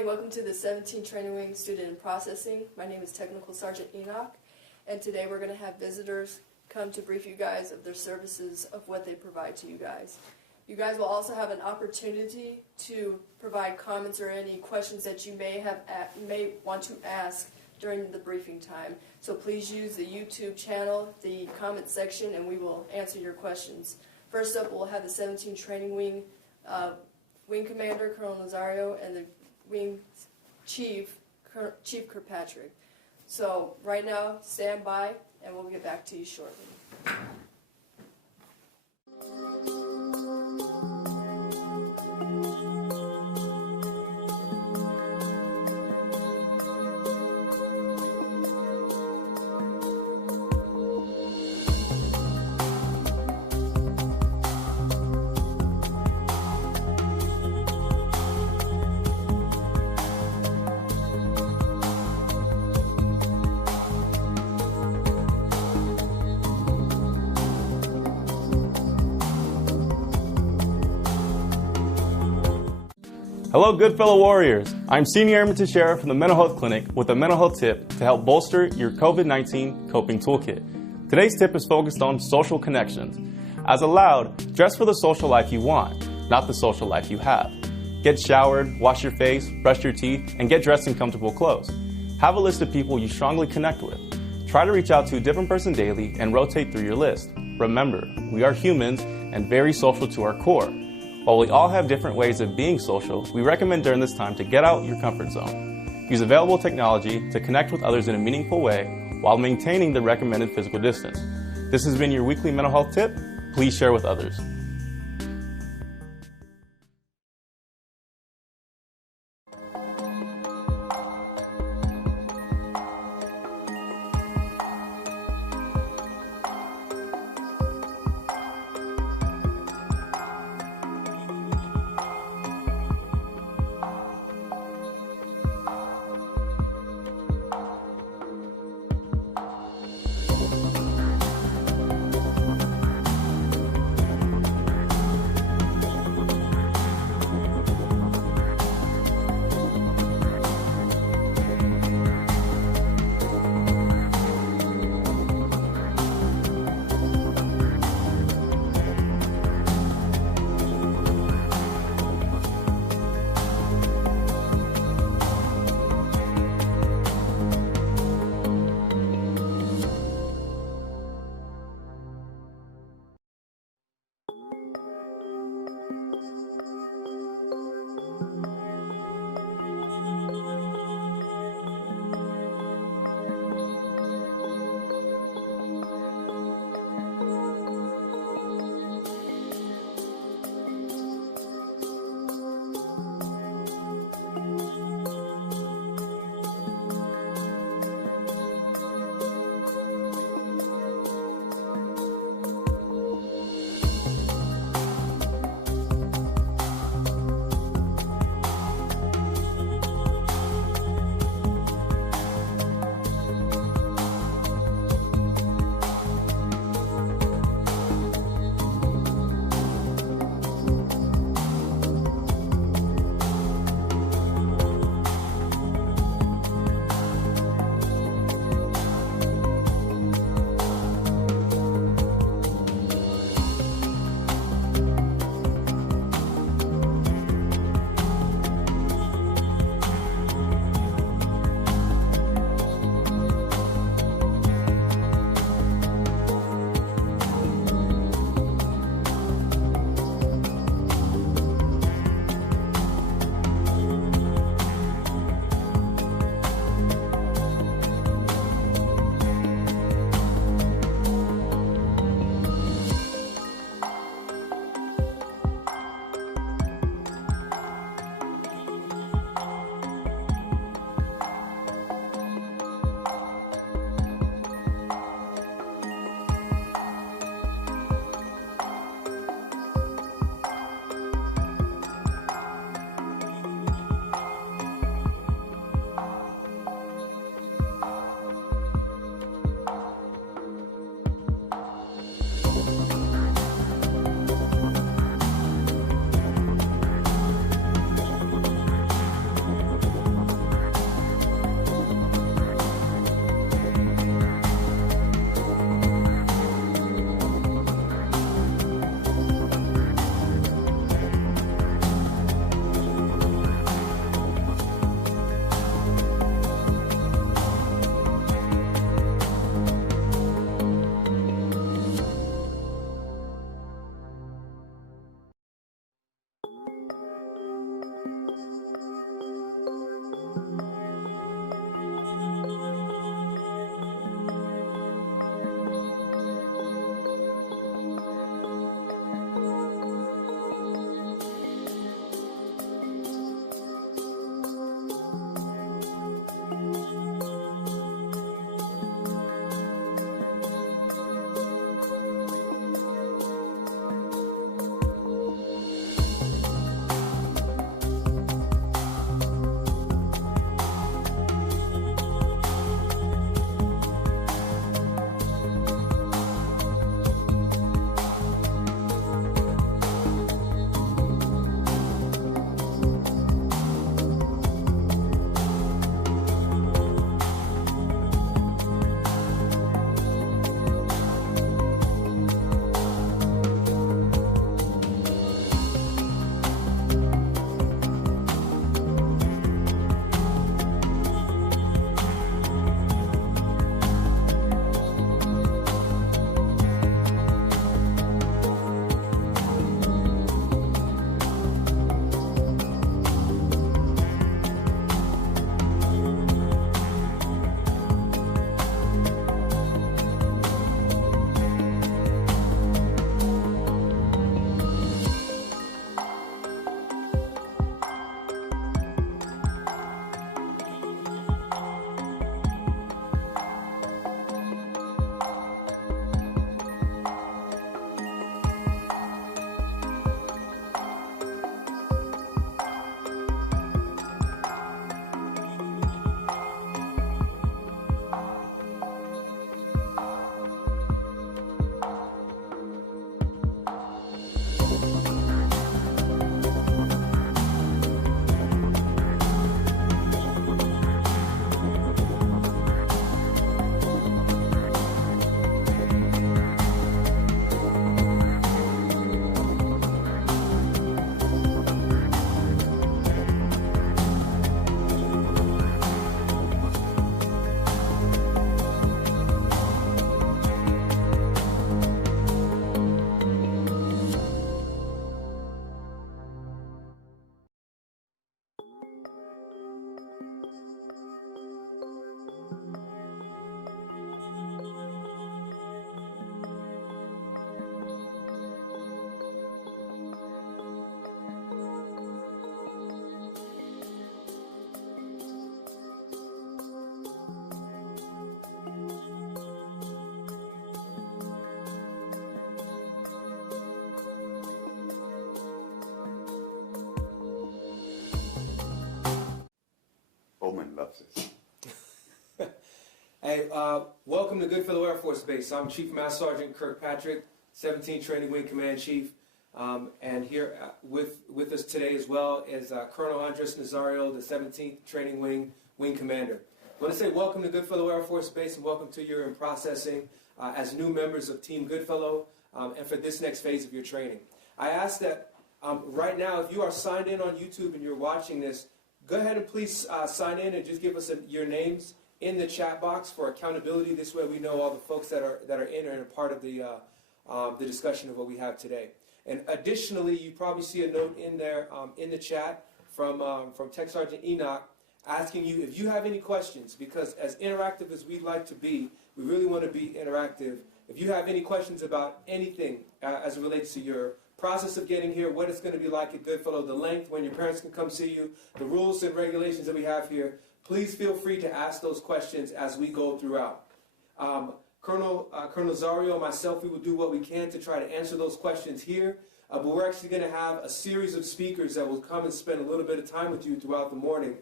morning. Welcome to the 17 Training Wing Student in Processing. My name is Technical Sergeant Enoch, and today we're going to have visitors come to brief you guys of their services, of what they provide to you guys. You guys will also have an opportunity to provide comments or any questions that you may want to ask during the briefing time. So please use the YouTube channel, the comment section, and we will answer your questions. First up, we'll have the 17 Training Wing Wing Commander, Colonel Nazario, and the Wing Chief Kirkpatrick. So right now, stand by, and we'll get back to you shortly. Hello, good fellow warriors. I'm Senior Airman Sheriff from the Mental Health Clinic with a mental health tip to help bolster your COVID-19 coping toolkit. Today's tip is focused on social connections. As allowed, dress for the social life you want, not the social life you have. Get showered, wash your face, brush your teeth, and get dressed in comfortable clothes. Have a list of people you strongly connect with. Try to reach out to a different person daily and rotate through your list. Remember, we are humans and very social to our core. While we all have different ways of being social, we recommend during this time to get out your comfort zone. Use available technology to connect with others in a meaningful way while maintaining the recommended physical distance. This has been your weekly mental health tip. Please share with others. Hey, welcome to Goodfellow Air Force Base. I'm Chief Master Sergeant Kirkpatrick, 17th Training Wing Command Chief. And here with us today as well is Colonel Andres Nazario, the 17th Training Wing Commander. I want to say welcome to Goodfellow Air Force Base and welcome to your Inprocessing as new members of Team Goodfellow and for this next phase of your training. I ask that right now, if you are signed in on YouTube and you're watching this, go ahead and please sign in and just give us your names in the chat box for accountability. This way we know all the folks that are in and are part of the discussion of what we have today. And additionally, you probably see a note in there in the chat from Tech Sergeant Enoch asking you if you have any questions, because as interactive as we'd like to be, we really want to be interactive. If you have any questions about anything as it relates to your process of getting here, what it's going to be like at Goodfellow, the length, when your parents can come see you, the rules and regulations that we have here, please feel free to ask those questions as we go throughout. Colonel Nazario and myself, we will do what we can to try to answer those questions here, but we're actually going to have a series of speakers that will come and spend a little bit of time with you throughout the morning.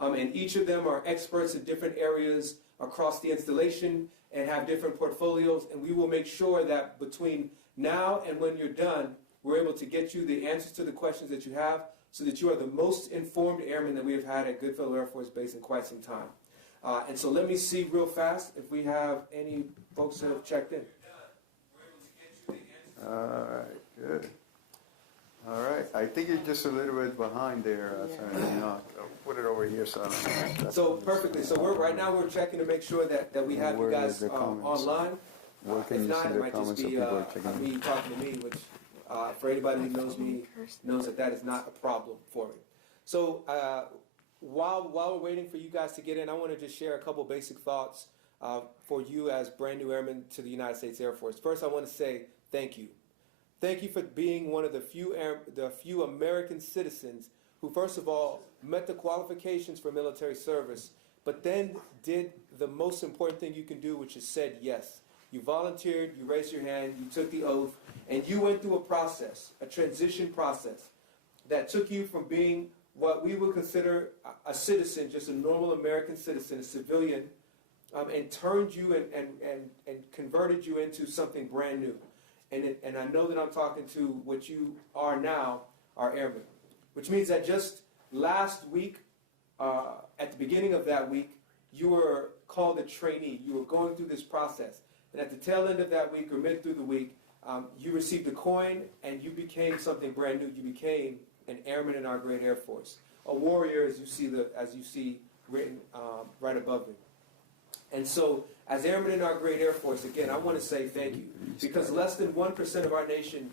And each of them are experts in different areas across the installation and have different portfolios, and we will make sure that between now and when you're done, we're able to get you the answers to the questions that you have so that you are the most informed airman that we have had at Goodfellow Air Force Base in quite some time. And so let me see real fast if we have any folks that have checked in. All right, good. All right, I think you're just a little bit behind there. I'll put it over here so I don't. So perfectly. So right now we're checking to make sure that we have you guys online. Where can If you not, see it the might just comments be of people are checking in? me talking to me, which for anybody who knows me knows that is not a problem for me. So while we're waiting for you guys to get in, I want to just share a couple basic thoughts for you as brand new airmen to the United States Air Force. First, I want to say thank you. Thank you for being one of the few American citizens who, first of all, met the qualifications for military service, but then did the most important thing you can do, which is said yes. You volunteered, you raised your hand, you took the oath, and you went through a process, a transition process, that took you from being what we would consider a citizen, just a normal American citizen, a civilian, and turned you and converted you into something brand new. And I know that I'm talking to what you are now, our airmen, which means that just last week, at the beginning of that week, you were called a trainee. You were going through this process. And at the tail end of that week, or mid through the week, you received a coin and you became something brand new. You became an airman in our great Air Force, a warrior, as you see written right above me. And so, as airmen in our great Air Force, again, I want to say thank you, because less than 1% of our nation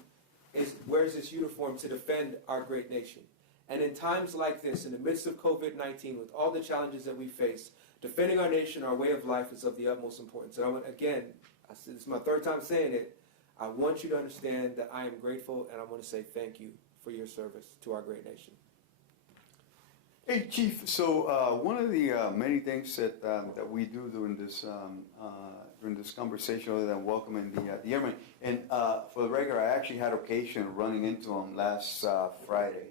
wears this uniform to defend our great nation. And in times like this, in the midst of COVID-19, with all the challenges that we face, defending our nation, our way of life, is of the utmost importance. And again, this is my third time saying it, I want you to understand that I am grateful, and I want to say thank you for your service to our great nation. Hey, Chief. So one of the many things that we do during this conversation, other than welcoming the airmen, and for the record, I actually had occasion of running into them last Friday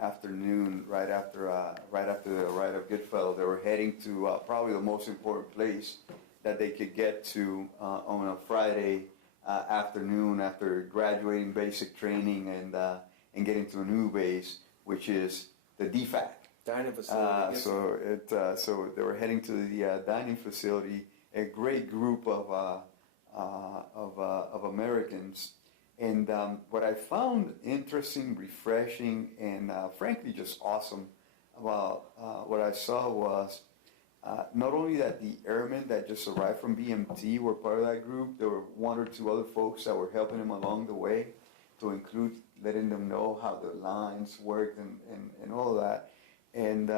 afternoon, right after the ride of Goodfellow. They were heading to probably the most important place that they could get to on a Friday afternoon after graduating basic training and getting to a new base, which is the DFAC. Dining facility. So they were heading to the dining facility. A great group of Americans, and what I found interesting, refreshing, and frankly just awesome about what I saw was not only that the airmen that just arrived from BMT were part of that group. There were one or two other folks that were helping them along the way, to include letting them know how the lines worked and all of that. And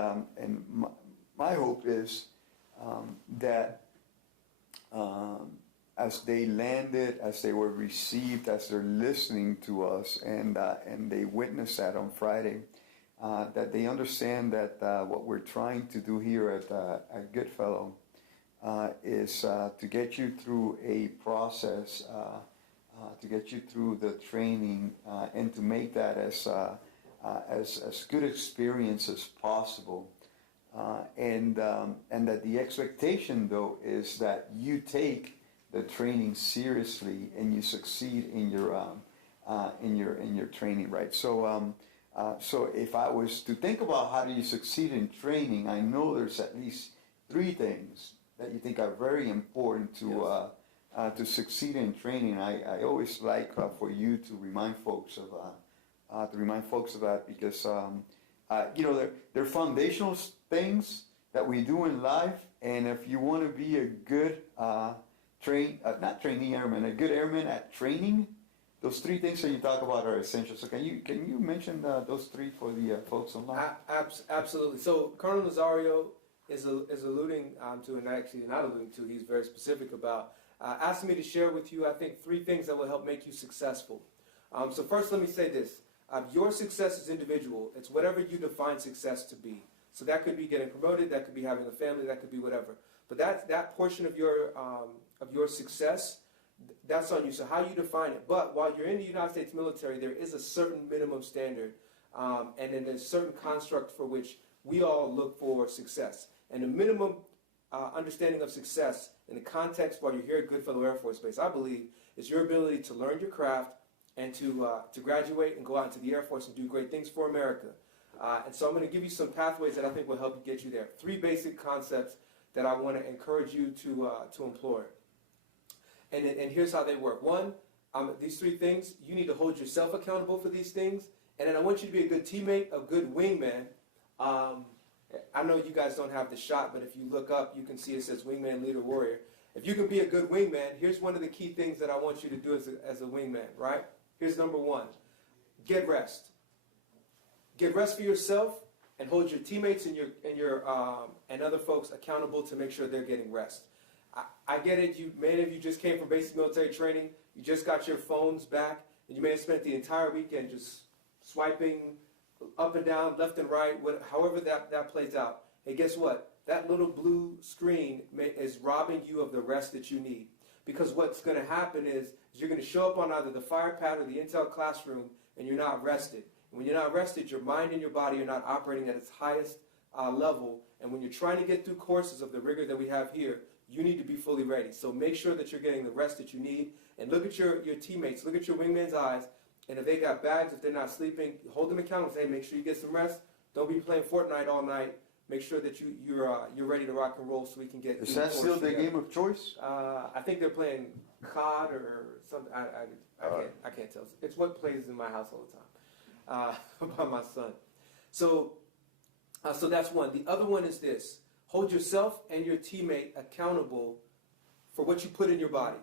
my hope is that as they landed, as they were received, as they're listening to us, and they witnessed that on Friday, that they understand that what we're trying to do here at Goodfellow is to get you through a process, to get you through the training, and to make that as good experience as possible and that the expectation, though, is that you take the training seriously and you succeed in your training, right? So so if I was to think about how do you succeed in training, I know there's at least 3 things that you think are very important to succeed in training. I always like for you to remind folks of that because you know they're foundational things that we do in life, and if you want to be a good airman, a good airman at training, those 3 things that you talk about are essential. So can you mention those 3 for the folks online? Absolutely. So Colonel Nazario is alluding to, and actually not alluding to, he's very specific about, asking me to share with you, I think, 3 things that will help make you successful. So first, let me say this. Your success is individual. It's whatever you define success to be. So that could be getting promoted, that could be having a family, that could be whatever. But that portion of your success, that's on you. So how you define it. But while you're in the United States military, there is a certain minimum standard, and then there's a certain construct for which we all look for success. And the minimum understanding of success in the context while you're here at Goodfellow Air Force Base, I believe, is your ability to learn your craft and to graduate and go out into the Air Force and do great things for America. And so I'm going to give you some pathways that I think will help you get you there. 3 basic concepts that I want to encourage you to employ. And here's how they work. 1, these 3 things, you need to hold yourself accountable for these things. And then I want you to be a good teammate, a good wingman. I know you guys don't have the shot, but if you look up, you can see it says wingman, leader, warrior. If you can be a good wingman, here's one of the key things that I want you to do as a wingman, right? Here's number 1. Get rest. Get rest for yourself and hold your teammates and and other folks accountable to make sure they're getting rest. I get it. Many of you just came from basic military training. You just got your phones back, and you may have spent the entire weekend just swiping up and down, left and right, however that plays out. Hey, guess what? That little blue screen is robbing you of the rest that you need. Because what's going to happen is you're going to show up on either the fire pad or the intel classroom, and you're not rested. And when you're not rested, your mind and your body are not operating at its highest level. And when you're trying to get through courses of the rigor that we have here, you need to be fully ready. So make sure that you're getting the rest that you need. And look at your teammates. Look at your wingman's eyes. And if they got bags, if they're not sleeping, hold them accountable. Say, hey, make sure you get some rest. Don't be playing Fortnite all night. Make sure that you're ready to rock and roll so we can get. Is that still the game of choice? I think they're playing COD or something. I can't tell. It's what plays in my house all the time by my son. So that's one. The other one is this: hold yourself and your teammate accountable for what you put in your body.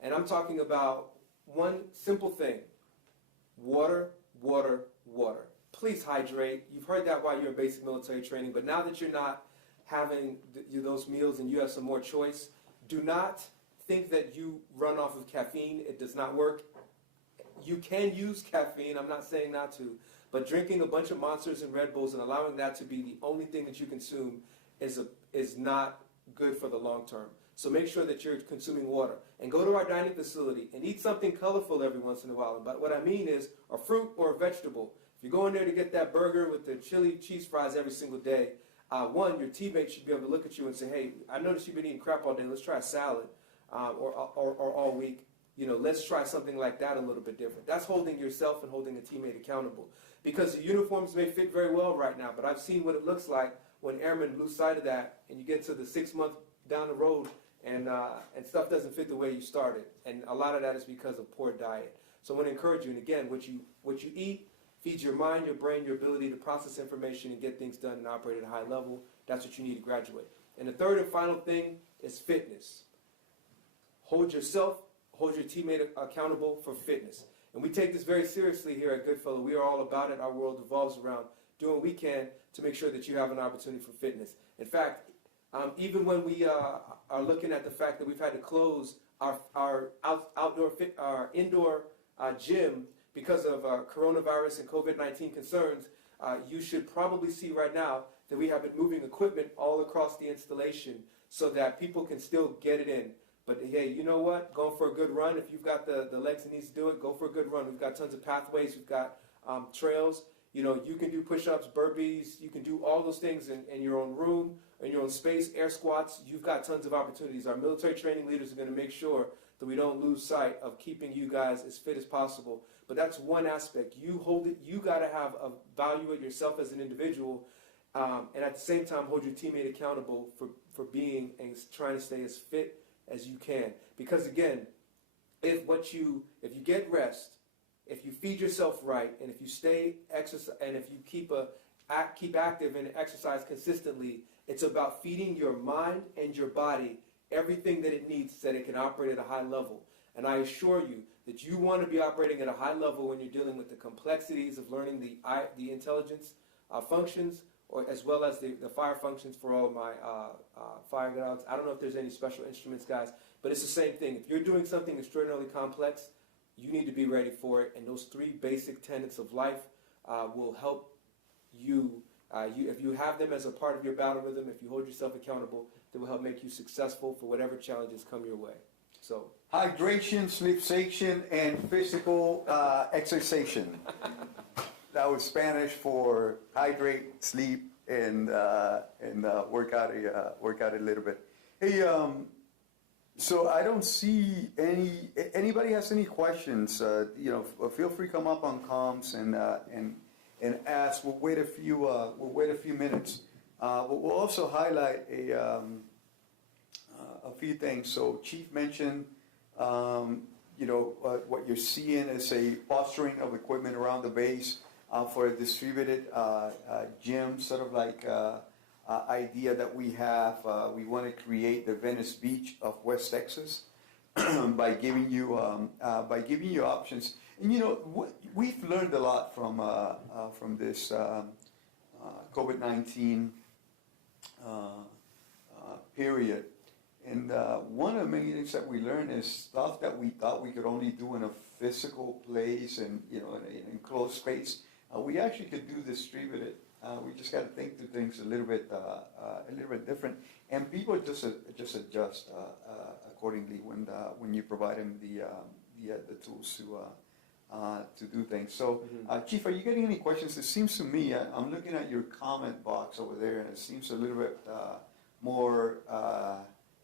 And I'm talking about one simple thing: water, water, water. Please hydrate. You've heard that while you're in basic military training, but now that you're not having those meals and you have some more choice, do not think that you run off of caffeine. It does not work. You can use caffeine. I'm not saying not to, but drinking a bunch of Monsters and Red Bulls and allowing that to be the only thing that you consume is not good for the long term. So make sure that you're consuming water. And go to our dining facility and eat something colorful every once in a while. But what I mean is a fruit or a vegetable. If you go in there to get that burger with the chili cheese fries every single day, one, your teammates should be able to look at you and say, hey, I noticed you've been eating crap all day. Let's try a salad or all week. Let's try something like that a little bit different. That's holding yourself and holding a teammate accountable. Because the uniforms may fit very well right now, but I've seen what it looks like when airmen lose sight of that and you get to the 6 month down the road and stuff doesn't fit the way you started. And a lot of that is because of poor diet. So I want to encourage you, and again, what you eat feeds your mind, your brain, your ability to process information and get things done and operate at a high level. That's what you need to graduate. And the third and final thing is fitness. Hold yourself, hold your teammate accountable for fitness. And we take this very seriously here at Goodfellow. We are all about it. Our world revolves around doing what we can to make sure that you have an opportunity for fitness. In fact, even when we are looking at the fact that we've had to close our indoor gym because of coronavirus and COVID-19 concerns, you should probably see right now that we have been moving equipment all across the installation so that people can still get it in. But hey, you know what? Going for a good run. If you've got the legs and knees to do it, go for a good run. We've got tons of pathways. We've got trails. You know, you can do push-ups, burpees, you can do all those things in your own room, in your own space, air squats. You've got tons of opportunities. Our military training leaders are going to make sure that we don't lose sight of keeping you guys as fit as possible. But that's one aspect. You hold it. You got to have a evaluate yourself as an individual, and at the same time hold your teammate accountable for being and trying to stay as fit as you can. Because again, if you get rest, if you feed yourself right, and if you stay exercise, and if you keep active and exercise consistently, it's about feeding your mind and your body everything that it needs so that it can operate at a high level. And I assure you that you want to be operating at a high level when you're dealing with the complexities of learning the intelligence functions, or as well as the fire functions for all of my fire dogs. I don't know if there's any special instruments, guys, but it's the same thing. If you're doing something extraordinarily complex, you need to be ready for it, and those three basic tenets of life will help you. If you have them as a part of your battle rhythm, if you hold yourself accountable, they will help make you successful for whatever challenges come your way. So Hydration, sleepsation, and physical exercisation. That was Spanish for hydrate, sleep, and work out a little bit. Hey, so I don't see anybody has any questions. Feel free to come up on comms and ask. We'll wait a few minutes. We'll also highlight a few things. So Chief mentioned, what you're seeing is a posturing of equipment around the base for a distributed gym, sort of like idea that we have. We want to create the Venice Beach of West Texas by giving you options. And we've learned a lot from this COVID-19 period. And one of the many things that we learned is stuff that we thought we could only do in a physical place and in an enclosed space. We actually could do distributed. We just got to think through things a little bit different, and people just adjust accordingly when you provide them the tools to do things. So, Chief, are you getting any questions? It seems to me I'm looking at your comment box over there, and it seems a little bit more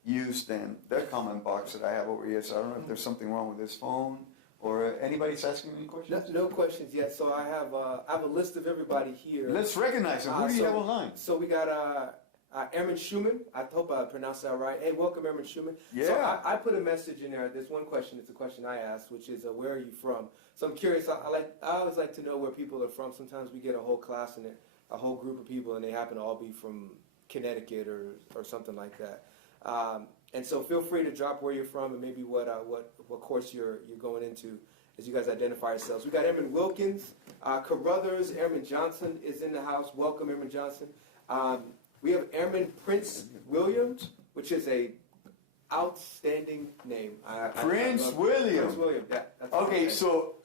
used than the comment box that I have over here. So I don't know if there's something wrong with this phone. Or anybody's asking any questions? no questions yet. So I have a list of everybody here. Let's recognize them. Who do you have online? So we got Airman Schumann. I hope I pronounced that right. Hey, welcome, Airman Schumann. Yeah. So I put a message in there. There's one question. It's a question I asked, which is, where are you from? So I'm curious. I always like to know where people are from. Sometimes we get a whole class and a whole group of people, and they happen to all be from Connecticut or something like that. And so feel free to drop where you're from and maybe what course you're going into as you guys identify yourselves. We got Airman Wilkins, Carruthers, Airman Johnson is in the house. Welcome, Airman Johnson. We have Airman Prince Williams, which is a outstanding name. Prince William. Prince William. Yeah, that's okay, so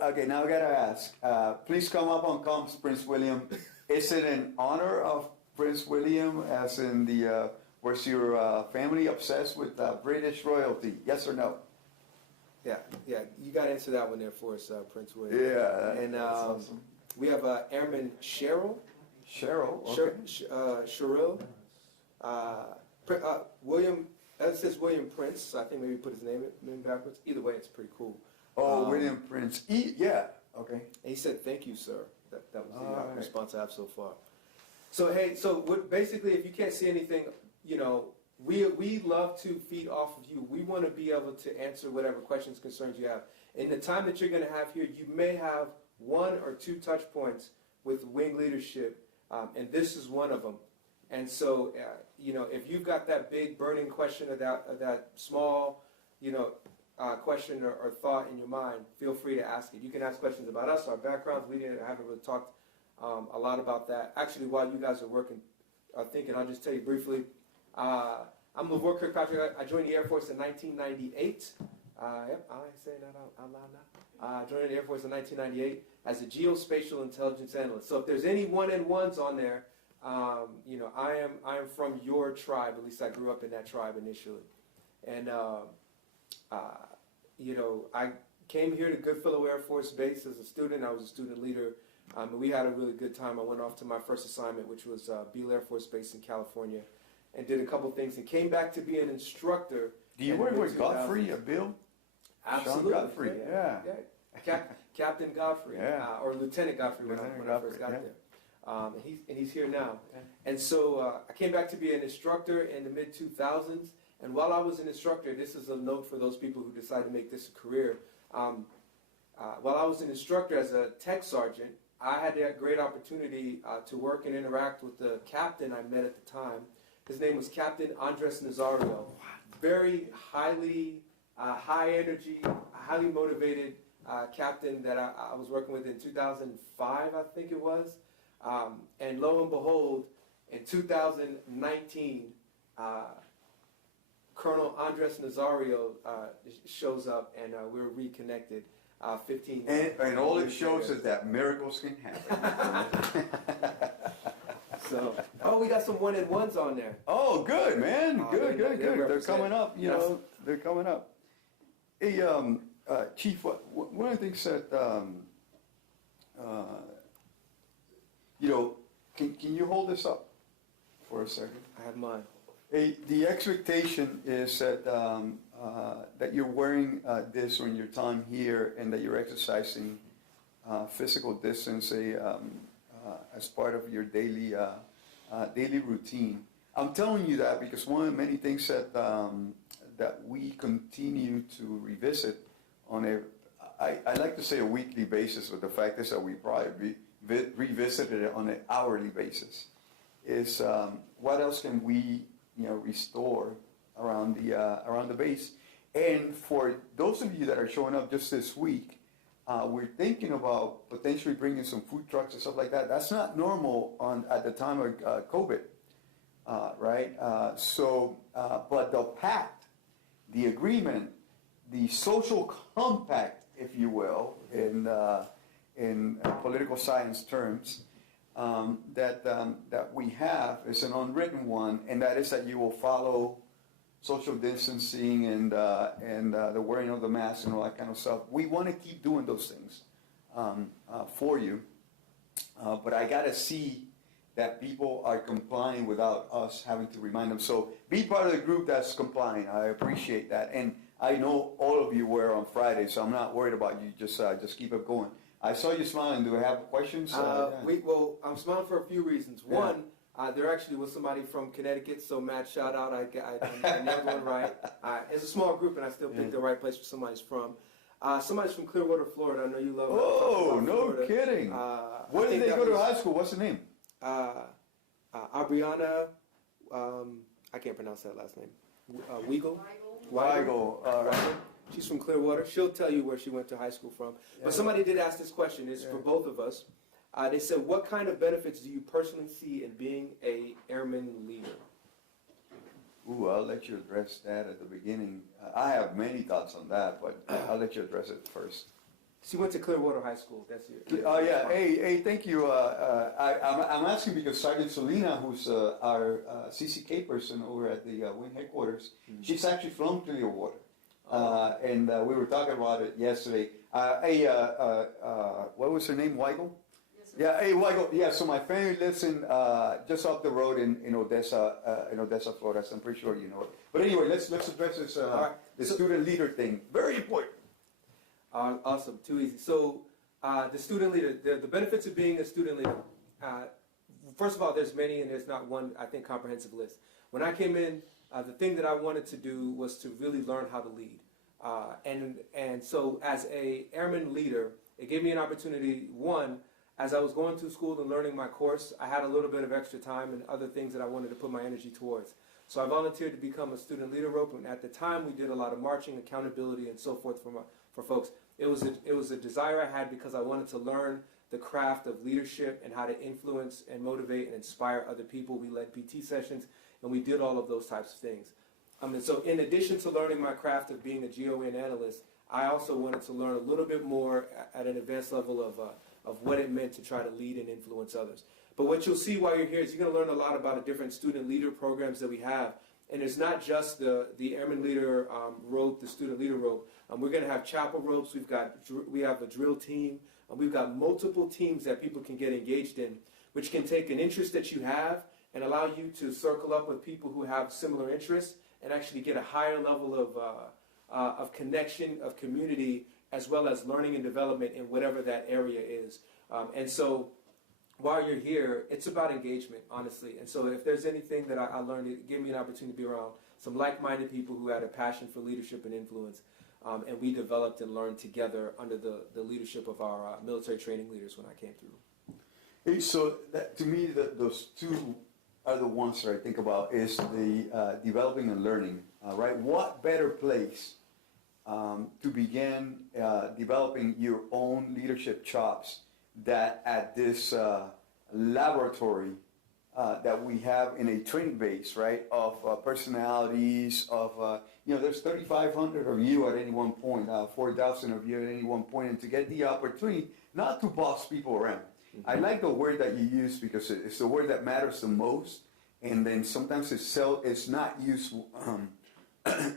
okay, now I gotta ask. Please come up on comms, Prince William. Is it in honor of Prince William, as in the? Was your family obsessed with British royalty? Yes or no? Yeah. You got to answer that one there for us, Prince William. Yeah. And that's awesome. We have Airman Cheryl. Okay. Cheryl. William. It says William Prince. So I think maybe put his name backwards. Either way, it's pretty cool. Oh, William Prince. Yeah. Okay. And he said, "Thank you, sir." That was the response I have so far. So hey, basically, if you can't see anything. We love to feed off of you. We want to be able to answer whatever questions, concerns you have. In the time that you're going to have here, you may have one or two touch points with wing leadership, and this is one of them. And so, if you've got that big burning question or that small, question or thought in your mind, feel free to ask it. You can ask questions about us, our backgrounds. We haven't really talked a lot about that. Actually, while you guys are thinking, I'll just tell you briefly. I'm LeVar Kirkpatrick. I joined the Air Force in 1998. Yep, I'm saying that out loud now. I joined the Air Force in 1998 as a geospatial intelligence analyst. So if there's any one-on-ones on there, I am from your tribe. At least I grew up in that tribe initially. And, I came here to Goodfellow Air Force Base as a student. I was a student leader We had a really good time. I went off to my first assignment, which was Beale Air Force Base in California, and did a couple things and came back to be an instructor. Do you work with Godfrey, Bill? Absolutely. Sean Godfrey, yeah. Captain Godfrey, Yeah. Or Lieutenant Godfrey when I first got there. And he's here now. Yeah. And so I came back to be an instructor in the mid-2000s. And while I was an instructor, this is a note for those people who decide to make this a career. While I was an instructor as a tech sergeant, I had that great opportunity to work and interact with the captain I met at the time. His name was Captain Andres Nazario. Very highly, high energy, highly motivated captain that I was working with in 2005, I think it was. And lo and behold, in 2019, Colonel Andres Nazario shows up, and we're reconnected 15 years. And all it shows is that miracles can happen. So, we got some 1-and-1s on there. Oh, good, man. Good. They're coming up. Yes. They're coming up. Hey, Chief, one of the things that can you hold this up for a second? I have mine. Hey, the expectation is that that you're wearing this on your time here, and that you're exercising physical distance as part of your daily routine. I'm telling you that because one of the many things that we continue to revisit on I like to say a weekly basis, but the fact is that we probably revisited it on an hourly basis, is what else can we restore around the base. And for those of you that are showing up just this week, we're thinking about potentially bringing some food trucks and stuff like that. That's not normal at the time of COVID, right? But the pact, the agreement, the social compact, if you will, in political science terms, that we have is an unwritten one, and that is that you will follow social distancing and the wearing of the mask and all that kind of stuff. We want to keep doing those things for you, but I got to see that people are complying without us having to remind them. So be part of the group that's complying. I appreciate that, and I know all of you were on Friday, so I'm not worried about you. Just keep it going. I saw you smiling. Do we have questions? Well, I'm smiling for a few reasons. Yeah. One, there actually was somebody from Connecticut, so Matt, shout out. I nailed one right. It's a small group, and I still picked the right place where somebody's from. Somebody's from Clearwater, Florida. I know you love it. Oh, no kidding. Where did they go to high school? What's the name? Abriana, I can't pronounce that last name. Weigel? Weigel. Right. She's from Clearwater. She'll tell you where she went to high school from. Yeah. But somebody did ask this question. It's for both of us. They said, what kind of benefits do you personally see in being a airman leader? Ooh, I'll let you address that at the beginning. I have many thoughts on that, but I'll let you address it first. She went to Clearwater High School. That's it. Oh, yeah. Hey, thank you. I'm asking because Sergeant Selena, who's our CCK person over at the Wing headquarters, she's actually from Clearwater. And we were talking about it yesterday. What was her name? Weigel? Yes, yeah, hey, Weigel. Yeah, so my family lives in just up the road in Odessa, Florida. So I'm pretty sure you know it. But anyway, let's address this the student leader thing. Very important. Awesome. Too easy. So the student leader, the benefits of being a student leader. First of all, there's many, and there's not one, I think, comprehensive list. When I came in, the thing that I wanted to do was to really learn how to lead. And so as a airman leader, it gave me an opportunity, one, as I was going through school and learning my course, I had a little bit of extra time and other things that I wanted to put my energy towards. So I volunteered to become a student leader rope, and at the time we did a lot of marching, accountability, and so forth for folks. It was a desire I had because I wanted to learn the craft of leadership and how to influence and motivate and inspire other people. We led PT sessions, and we did all of those types of things. And so in addition to learning my craft of being a GON analyst, I also wanted to learn a little bit more at an advanced level of what it meant to try to lead and influence others. But what you'll see while you're here is you're going to learn a lot about the different student leader programs that we have. And it's not just the Airman Leader rope, the student leader rope. We're going to have chapel ropes. We have a drill team. We've got multiple teams that people can get engaged in, which can take an interest that you have and allow you to circle up with people who have similar interests and actually get a higher level of connection, of community, as well as learning and development in whatever that area is. And so while you're here, it's about engagement, honestly. And so if there's anything that I learned, it gave me an opportunity to be around some like-minded people who had a passion for leadership and influence. And we developed and learned together under the leadership of our military training leaders when I came through. Hey, so that, to me, those two are the ones that I think about is the developing and learning, right? What better place to begin developing your own leadership chops that at this laboratory that we have in a training base, right, of personalities, of, there's 3,500 of you at any one point, 4,000 of you at any one point, and to get the opportunity not to boss people around. Mm-hmm. I like the word that you use because it's the word that matters the most, and then sometimes it's not used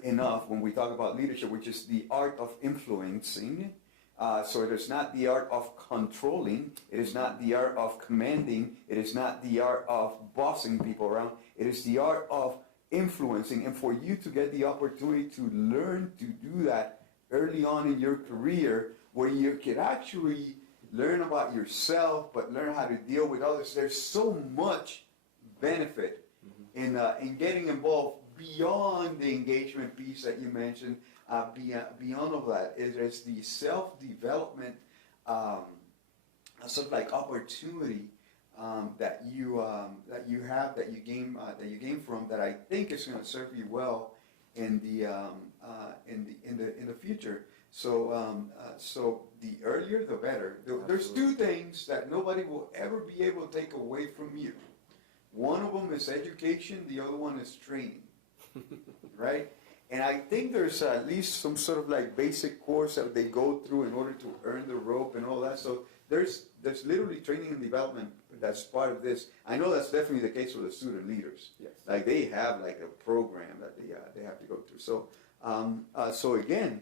enough when we talk about leadership, which is the art of influencing. So it is not the art of controlling, it is not the art of commanding, it is not the art of bossing people around, it is the art of influencing. And for you to get the opportunity to learn to do that early on in your career, where you can actually learn about yourself, but learn how to deal with others, there's so much benefit in getting involved beyond the engagement piece that you mentioned. Beyond all that, there's the self-development sort of like opportunity that you have, that you gain from, that I think is going to serve you well in the future. So so the earlier the better. There's two things that nobody will ever be able to take away from you. One of them is education. The other one is training. Right? And I think there's at least some sort of like basic course that they go through in order to earn the rope and all that. So there's literally training and development that's part of this. I know that's definitely the case for the student leaders. Yes. Like they have like a program that they have to go through. So so again,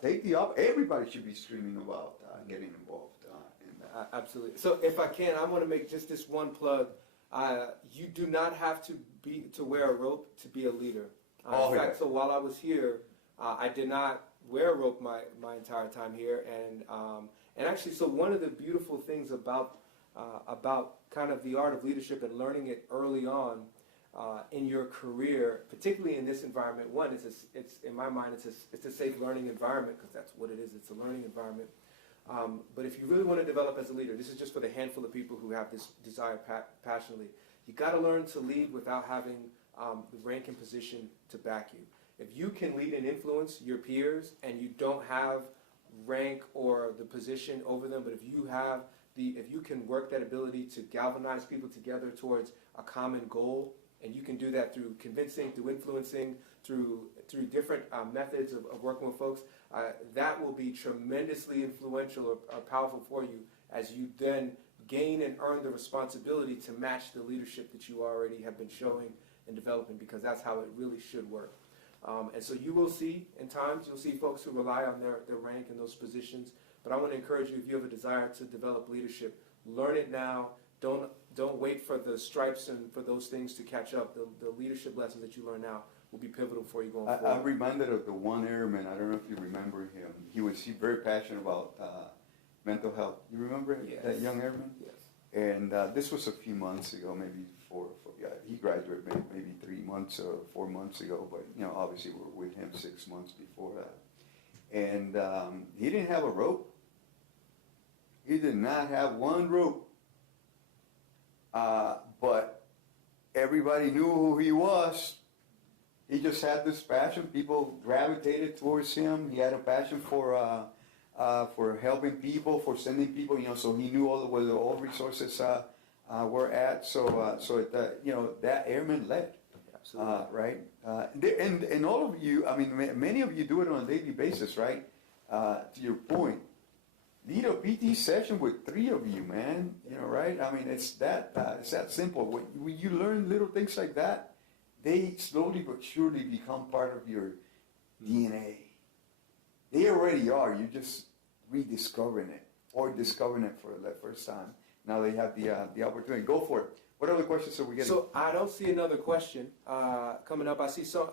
take the everybody should be screaming about getting involved in that. Absolutely. So if I can, I want to make just this one plug. You do not have to wear a rope to be a leader. In fact, so while I was here, I did not wear a rope my entire time here, and actually, so one of the beautiful things about kind of the art of leadership and learning it early on in your career, particularly in this environment, one, it's in my mind, it's a safe learning environment, because that's what it is. It's a learning environment. But if you really want to develop as a leader, this is just for the handful of people who have this desire passionately. You got to learn to lead without having the rank and position to back you. If you can lead and influence your peers and you don't have rank or the position over them, but if you can work that ability to galvanize people together towards a common goal, and you can do that through convincing, through influencing, through different methods of working with folks, that will be tremendously influential or powerful for you as you then gain and earn the responsibility to match the leadership that you already have been showing and developing, because that's how it really should work. And so you will see, in times, you'll see folks who rely on their rank in those positions. But I want to encourage you, if you have a desire to develop leadership, learn it now. Don't wait for the stripes and for those things to catch up. The leadership lessons that you learn now will be pivotal for you going forward. I'm reminded of the one airman. I don't know if you remember him. He very passionate about mental health. You remember that young airman? Yes. And this was a few months ago, maybe he graduated maybe 3 months or 4 months ago, but obviously we were with him 6 months before that. And he didn't have a rope. He did not have one rope. But everybody knew who he was. He just had this passion. People gravitated towards him. He had a passion for helping people, for sending people. So he knew where all resources were at. So that airman led. Absolutely. Right. And all of you. I mean, many of you do it on a daily basis, right? To your point. Lead a PT session with 3 of you, man. Right? I mean, it's that simple. When you learn little things like that, they slowly but surely become part of your DNA. They already are. You're just rediscovering it or discovering it for the first time. Now they have the opportunity. Go for it. What other questions are we getting? So I don't see another question coming up. I see some.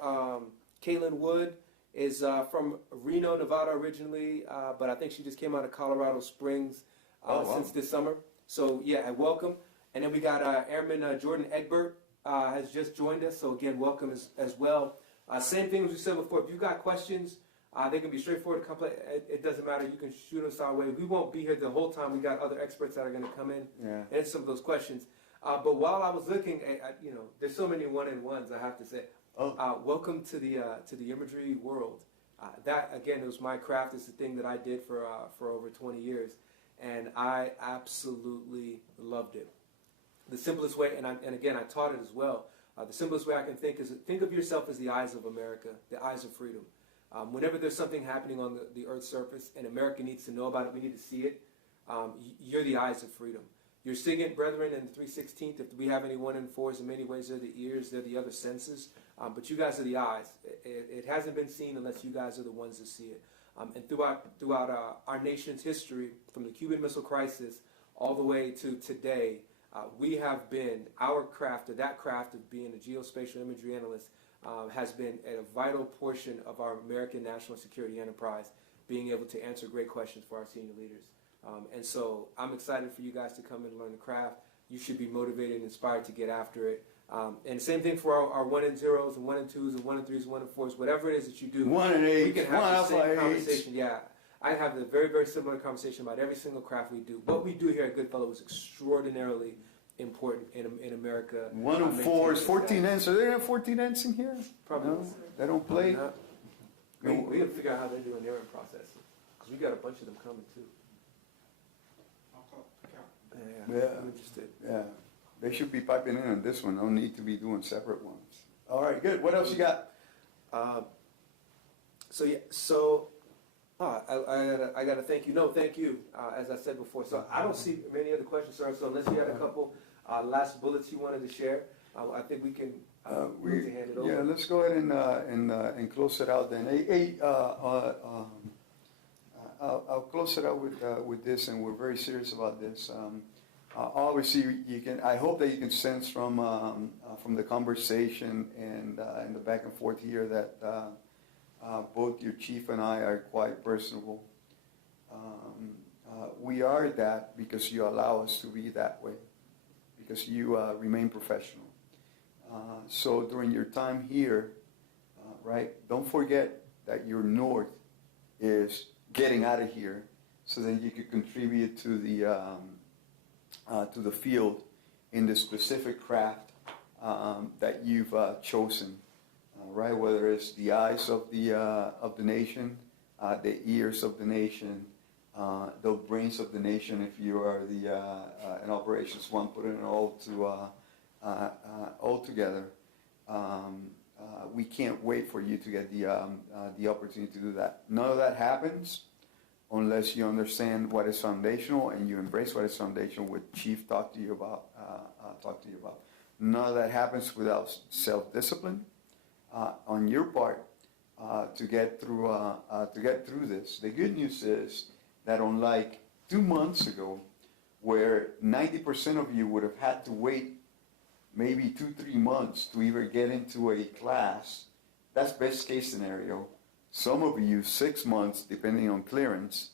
Caitlin Wood is from Reno, Nevada originally, but I think she just came out of Colorado Springs since this summer. So yeah, welcome. And then we got Airman Jordan Egbert has just joined us. So again, welcome as well. Same thing as we said before. If you got questions, they can be straightforward, complex. It doesn't matter. You can shoot us our way. We won't be here the whole time. We got other experts that are going to come in and answer some of those questions. But while I was looking, there's so many one-on-ones. I have to say, welcome to the imagery world. That again, was my craft. It's the thing that I did for over 20 years, and I absolutely loved it. The simplest way, and again, I taught it as well. The simplest way I can think is think of yourself as the eyes of America, the eyes of freedom. Whenever there's something happening on the Earth's surface and America needs to know about it, we need to see it, you're the eyes of freedom. Your SIGINT brethren in the 316th, if we have any 1 in 4s, in many ways they're the ears, they're the other senses, but you guys are the eyes. It hasn't been seen unless you guys are the ones that see it. And throughout our nation's history, from the Cuban Missile Crisis all the way to today, we have been, our craft, or that craft of being a geospatial imagery analyst, has been a vital portion of our American national security enterprise, being able to answer great questions for our senior leaders. And so I'm excited for you guys to come and learn the craft. You should be motivated and inspired to get after it. And same thing for our 1 in 0s and 1 in 2s and 1 in 3s, 1 in 4s, whatever it is that you do. 1 in 8, we can have the same conversation. Yeah, I have a very, very similar conversation about every single craft we do. What we do here at Goodfellow is extraordinarily important in America. 1 in 4s, 14 ends. Are there any 14 ends in here? Probably. No, they don't play. We got to figure out how they're doing their processing, because we got a bunch of them coming too. Yeah, I'm interested. yeah. They should be piping in on this one. No need to be doing separate ones. All right, good. What else you got? I got to thank you. No, thank you, as I said before. So I don't see many other questions, sir. So unless you had a couple last bullets you wanted to share, I think we can hand it over. Yeah, let's go ahead and close it out then. I'll close it out with this, and we're very serious about this. Obviously, you can. I hope that you can sense from the conversation and the back and forth here that both your chief and I are quite personable. We are that because you allow us to be that way, because you remain professional. So during your time here, right, don't forget that your north is getting out of here so that you can contribute to the field in the specific craft that you've chosen, right? Whether it's the eyes of the nation, the ears of the nation, the brains of the nation. If you are in operations one, putting it all together. We can't wait for you to get the opportunity to do that. None of that happens unless you understand what is foundational and you embrace what is foundational, what Chief talked to you about. None of that happens without self-discipline on your part to get through this. The good news is that unlike 2 months ago, where 90% of you would have had to wait maybe 2-3 months to even get into a class, that's best case scenario. Some of you 6 months, depending on clearance,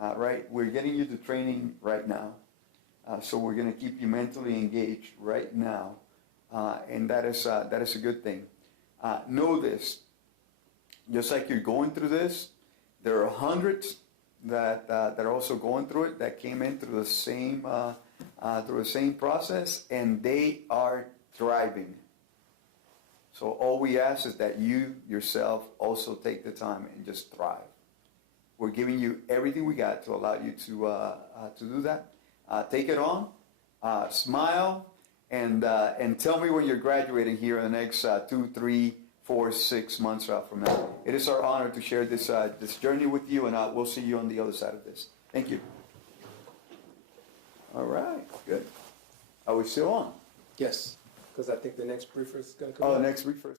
right? We're getting you to training right now. So we're going to keep you mentally engaged right now. And that is a good thing. Know this, just like you're going through this, there are hundreds that are also going through it, that came in through the same process, and they are thriving. So all we ask is that you yourself also take the time and just thrive. We're giving you everything we got to allow you to do that. Take it on, smile, and tell me when you're graduating here in the next 2, 3, 4, 6 months out from now. It is our honor to share this journey with you, and we'll see you on the other side of this. Thank you. All right, good. Are we still on? Yes, because I think the next briefer is going to come. Oh, the next briefer.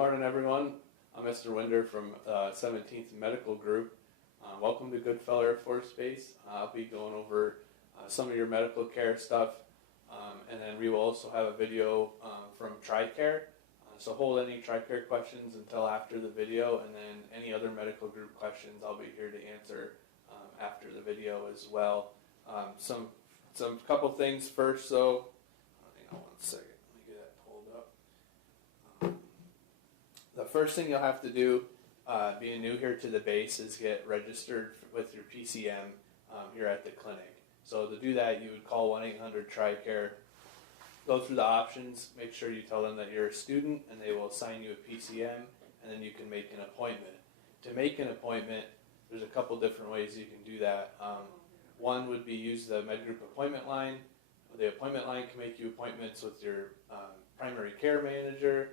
morning, everyone. I'm Mr. Winder from 17th Medical Group. Welcome to Goodfellow Air Force Base. I'll be going over some of your medical care stuff, and then we will also have a video from TRICARE. So hold any TRICARE questions until after the video, and then any other medical group questions I'll be here to answer after the video as well. Some couple things first, so hang on one second. Let me get that pulled up. The first thing you'll have to do, being new here to the base, is get registered with your PCM here at the clinic. So to do that, you would call 1-800-TRICARE, go through the options, make sure you tell them that you're a student, and they will assign you a PCM, and then you can make an appointment. To make an appointment, there's a couple different ways you can do that. One would be use the MedGroup appointment line. The appointment line can make you appointments with your primary care manager,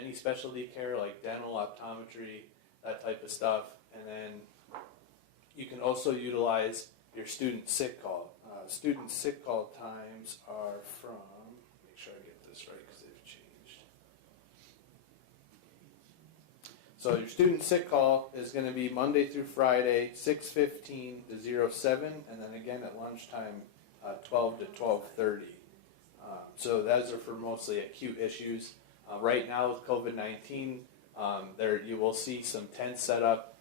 any specialty care like dental, optometry, that type of stuff. And then you can also utilize your student sick call. Student sick call times are from, make sure I get this right because they've changed. So your student sick call is going to be Monday through Friday, 6:15 to 07, and then again at lunchtime, 12 to 12:30. So those are for mostly acute issues. Right now with COVID-19, there you will see some tents set up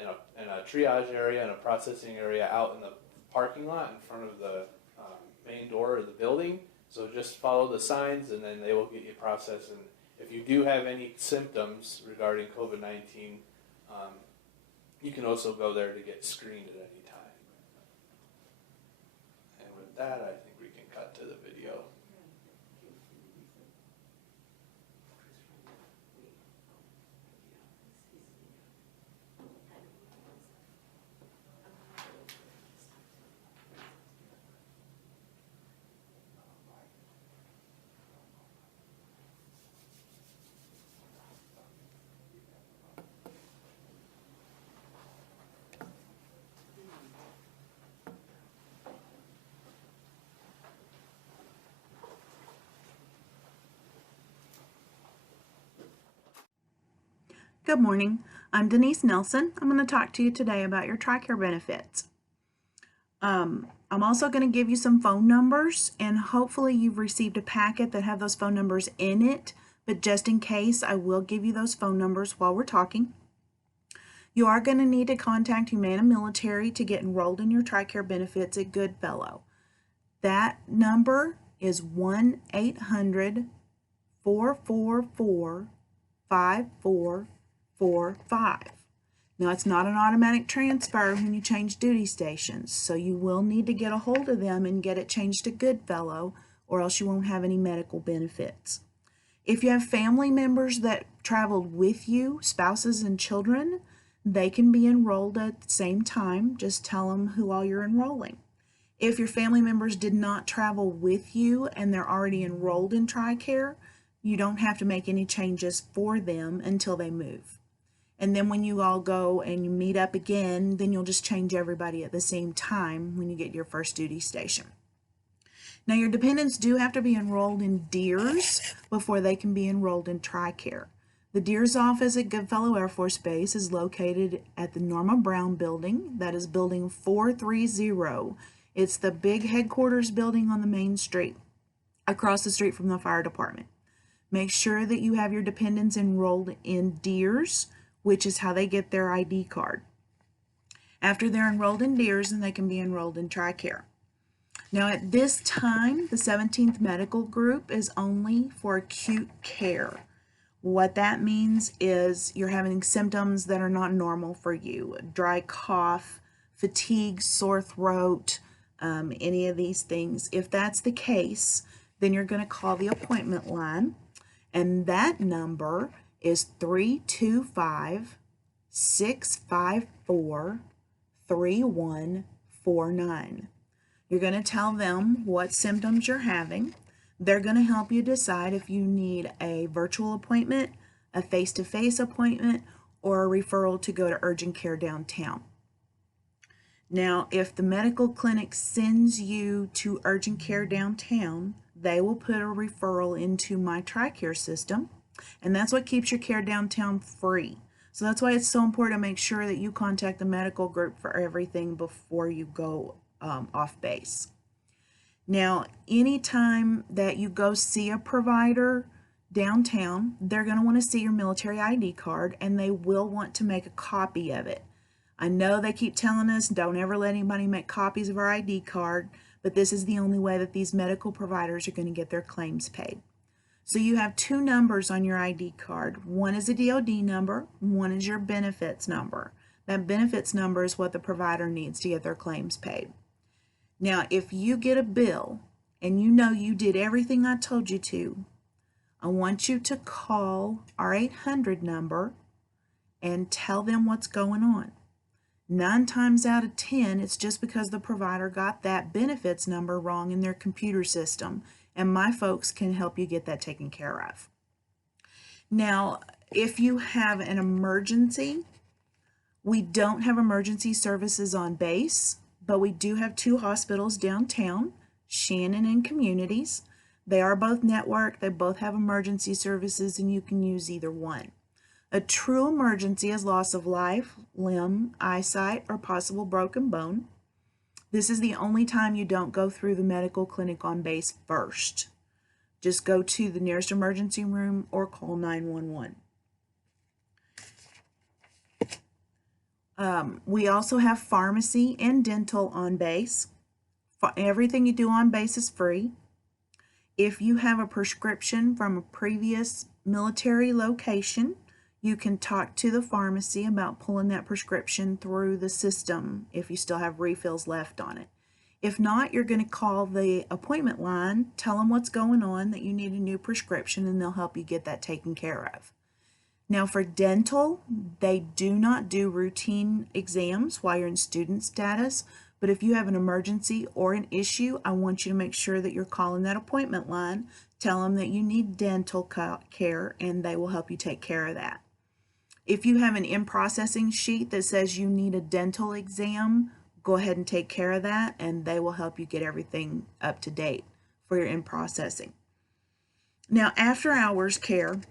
in a triage area and a processing area out in the parking lot in front of the main door of the building. So just follow the signs, and then they will get you processed. And if you do have any symptoms regarding COVID-19, you can also go there to get screened at any time. And with that, I think we can cut to the video. Good morning. I'm Denise Nelson. I'm going to talk to you today about your TRICARE benefits. I'm also going to give you some phone numbers, and hopefully you've received a packet that have those phone numbers in it, but just in case, I will give you those phone numbers while we're talking. You are going to need to contact Humana Military to get enrolled in your TRICARE benefits at Goodfellow. That number is 1-800-444-5445. Now, it's not an automatic transfer when you change duty stations, so you will need to get a hold of them and get it changed to Goodfellow, or else you won't have any medical benefits. If you have family members that traveled with you, spouses and children, they can be enrolled at the same time. Just tell them who all you're enrolling. If your family members did not travel with you and they're already enrolled in TRICARE, you don't have to make any changes for them until they move. And then when you all go and you meet up again, then you'll just change everybody at the same time when you get your first duty station. Now, your dependents do have to be enrolled in DEERS before they can be enrolled in TRICARE. The DEERS office at Goodfellow Air Force Base is located at the Norma Brown building. That is building 430. It's the big headquarters building on the main street, across the street from the fire department. Make sure that you have your dependents enrolled in DEERS, which is how they get their ID card. After they're enrolled in DEERS, then they can be enrolled in TRICARE. Now, at this time, the 17th Medical Group is only for acute care. What that means is you're having symptoms that are not normal for you. Dry cough, fatigue, sore throat, any of these things. If that's the case, then you're going to call the appointment line, and that number is 325-654-3149. You're going to tell them what symptoms you're having. They're going to help you decide if you need a virtual appointment, a face-to-face appointment, or a referral to go to urgent care downtown. Now, if the medical clinic sends you to urgent care downtown, they will put a referral into my TRICARE system. And that's what keeps your care downtown free. So that's why it's so important to make sure that you contact the medical group for everything before you go off base. Now, anytime that you go see a provider downtown, they're going to want to see your military ID card, and they will want to make a copy of it. I know they keep telling us don't ever let anybody make copies of our ID card, but this is the only way that these medical providers are going to get their claims paid. So you have two numbers on your ID card. One is a DOD number, one is your benefits number. That benefits number is what the provider needs to get their claims paid. Now, if you get a bill and you know you did everything I told you to, I want you to call our 800 number and tell them what's going on. 9 times out of 10, it's just because the provider got that benefits number wrong in their computer system, and my folks can help you get that taken care of. Now, if you have an emergency, we don't have emergency services on base, but we do have 2 hospitals downtown, Shannon and Communities. They are both networked, they both have emergency services, and you can use either one. A true emergency is loss of life, limb, eyesight, or possible broken bone. This is the only time you don't go through the medical clinic on base first. Just go to the nearest emergency room or call 911. We also have pharmacy and dental on base. Everything you do on base is free. If you have a prescription from a previous military location, you can talk to the pharmacy about pulling that prescription through the system if you still have refills left on it. If not, you're going to call the appointment line, tell them what's going on, that you need a new prescription, and they'll help you get that taken care of. Now for dental, they do not do routine exams while you're in student status, but if you have an emergency or an issue, I want you to make sure that you're calling that appointment line, tell them that you need dental care, and they will help you take care of that. If you have an in-processing sheet that says you need a dental exam, go ahead and take care of that, and they will help you get everything up to date for your in-processing. Now, after hours care,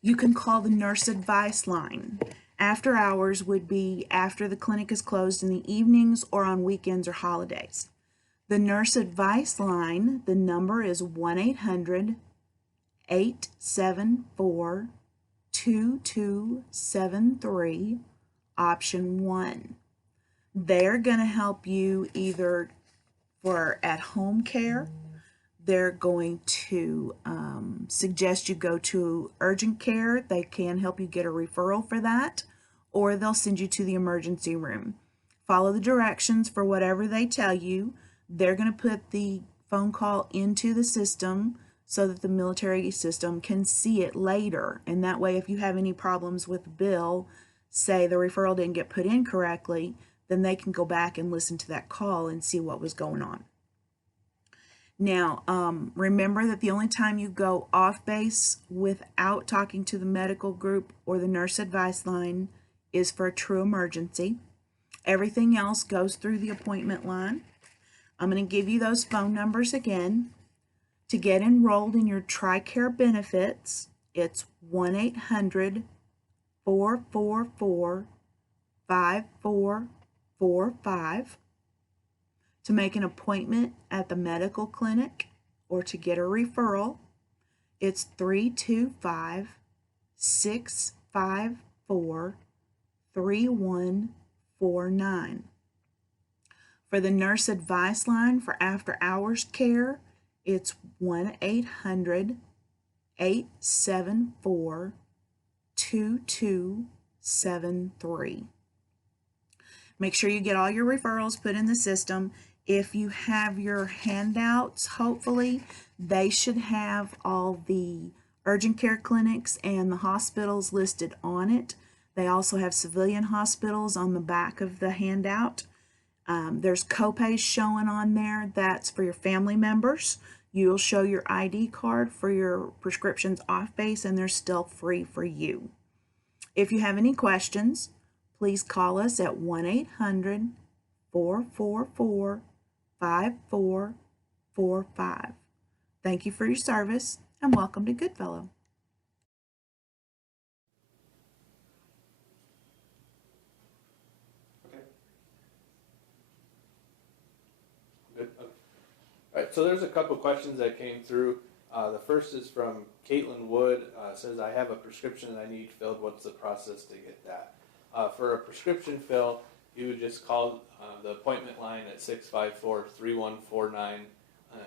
you can call the nurse advice line. After hours would be after the clinic is closed in the evenings or on weekends or holidays. The nurse advice line, the number is 1-800-874-2273, option 1. They're going to help you either for at-home care. They're going to suggest you go to urgent care. They can help you get a referral for that, or they'll send you to the emergency room. Follow the directions for whatever they tell you. They're going to put the phone call into the system so that the military system can see it later. And that way, if you have any problems with the bill, say the referral didn't get put in correctly, then they can go back and listen to that call and see what was going on. Now, remember that the only time you go off base without talking to the medical group or the nurse advice line is for a true emergency. Everything else goes through the appointment line. I'm going to give you those phone numbers again. To get enrolled in your TRICARE benefits, it's 1-800-444-5445. To make an appointment at the medical clinic or to get a referral, it's 325-654-3149. For the nurse advice line for after hours care, it's 1-800-874-2273. Make sure you get all your referrals put in the system. If you have your handouts, hopefully, they should have all the urgent care clinics and the hospitals listed on it. They also have civilian hospitals on the back of the handout. There's copays showing on there. That's for your family members. You'll show your ID card for your prescriptions off base, and they're still free for you. If you have any questions, please call us at 1-800-444-5445. Thank you for your service, and welcome to Goodfellow. Right, so there's a couple questions that came through. The first is from Caitlin Wood. Says, I have a prescription that I need filled. What's the process to get that? For a prescription fill, you would just call the appointment line at 654-3149.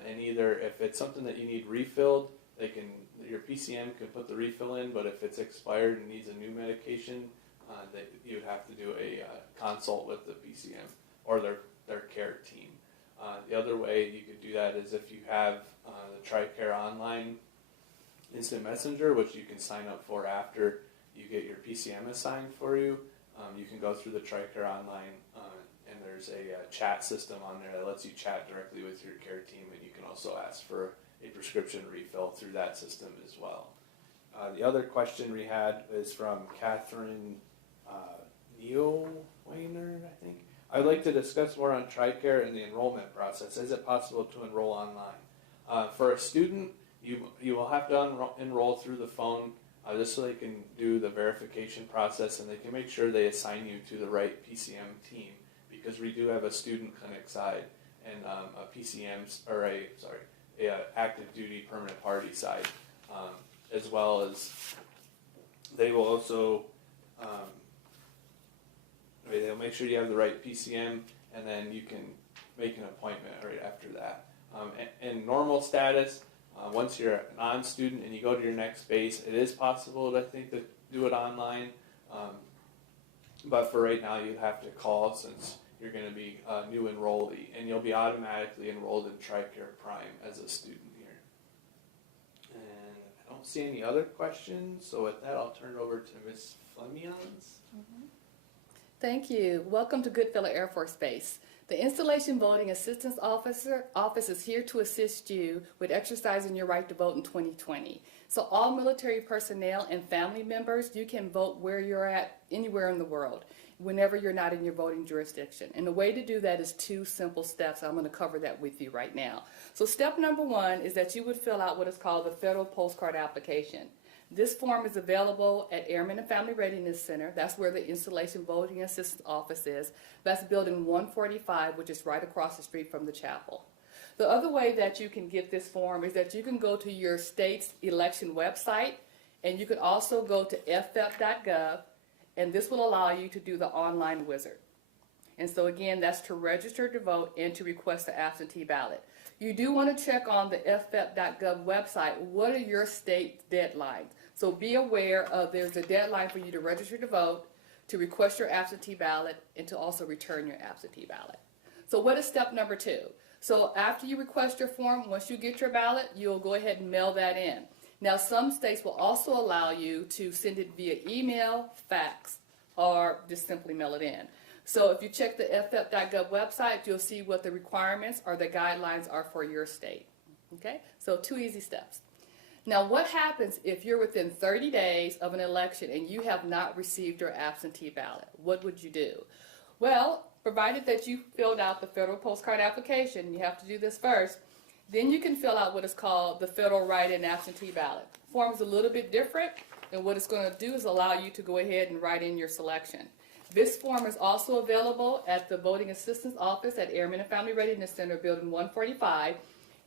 And either if it's something that you need refilled, your PCM can put the refill in, but if it's expired and needs a new medication, you would have to do a consult with the PCM or their care team. The other way you could do that is if you have the TRICARE Online Instant Messenger, which you can sign up for after you get your PCM assigned for you. You can go through the TRICARE Online, and there's a chat system on there that lets you chat directly with your care team, and you can also ask for a prescription refill through that system as well. The other question we had is from Catherine Neowayner, I think. I'd like to discuss more on TRICARE and the enrollment process. Is it possible to enroll online? For a student, you will have to enroll through the phone just so they can do the verification process and they can make sure they assign you to the right PCM team, because we do have a student clinic side and a PCM, or a active duty permanent party side, as well as they will also they'll make sure you have the right PCM, and then you can make an appointment right after that. In normal status, once you're a non-student and you go to your next base, it is possible, I think, to do it online. But for right now, you have to call since you're going to be a new enrollee, and you'll be automatically enrolled in TRICARE Prime as a student here. And I don't see any other questions, so with that, I'll turn it over to Ms. Flemians. Thank you. Welcome to Goodfellow Air Force Base. The Installation Voting Assistance Office is here to assist you with exercising your right to vote in 2020. So all military personnel and family members, you can vote where you're at, anywhere in the world, whenever you're not in your voting jurisdiction. And the way to do that is 2 simple steps. I'm going to cover that with you right now. So step number 1 is that you would fill out what is called the Federal Postcard Application. This form is available at Airmen and Family Readiness Center. That's where the Installation Voting Assistance Office is. That's building 145, which is right across the street from the chapel. The other way that you can get this form is that you can go to your state's election website, and you can also go to ffep.gov, and this will allow you to do the online wizard. And so again, that's to register to vote and to request an absentee ballot. You do want to check on the ffep.gov website, what are your state deadlines? So be aware of there's a deadline for you to register to vote, to request your absentee ballot, and to also return your absentee ballot. So what is step number 2? So after you request your form, once you get your ballot, you'll go ahead and mail that in. Now some states will also allow you to send it via email, fax, or just simply mail it in. So if you check the ffep.gov website, you'll see what the requirements or the guidelines are for your state. Okay, so 2 easy steps. Now what happens if you're within 30 days of an election and you have not received your absentee ballot? What would you do? Well, provided that you filled out the federal postcard application, you have to do this first, then you can fill out what is called the federal write-in absentee ballot. The form is a little bit different, and what it's going to do is allow you to go ahead and write in your selection. This form is also available at the Voting Assistance Office at Airmen and Family Readiness Center, Building 145,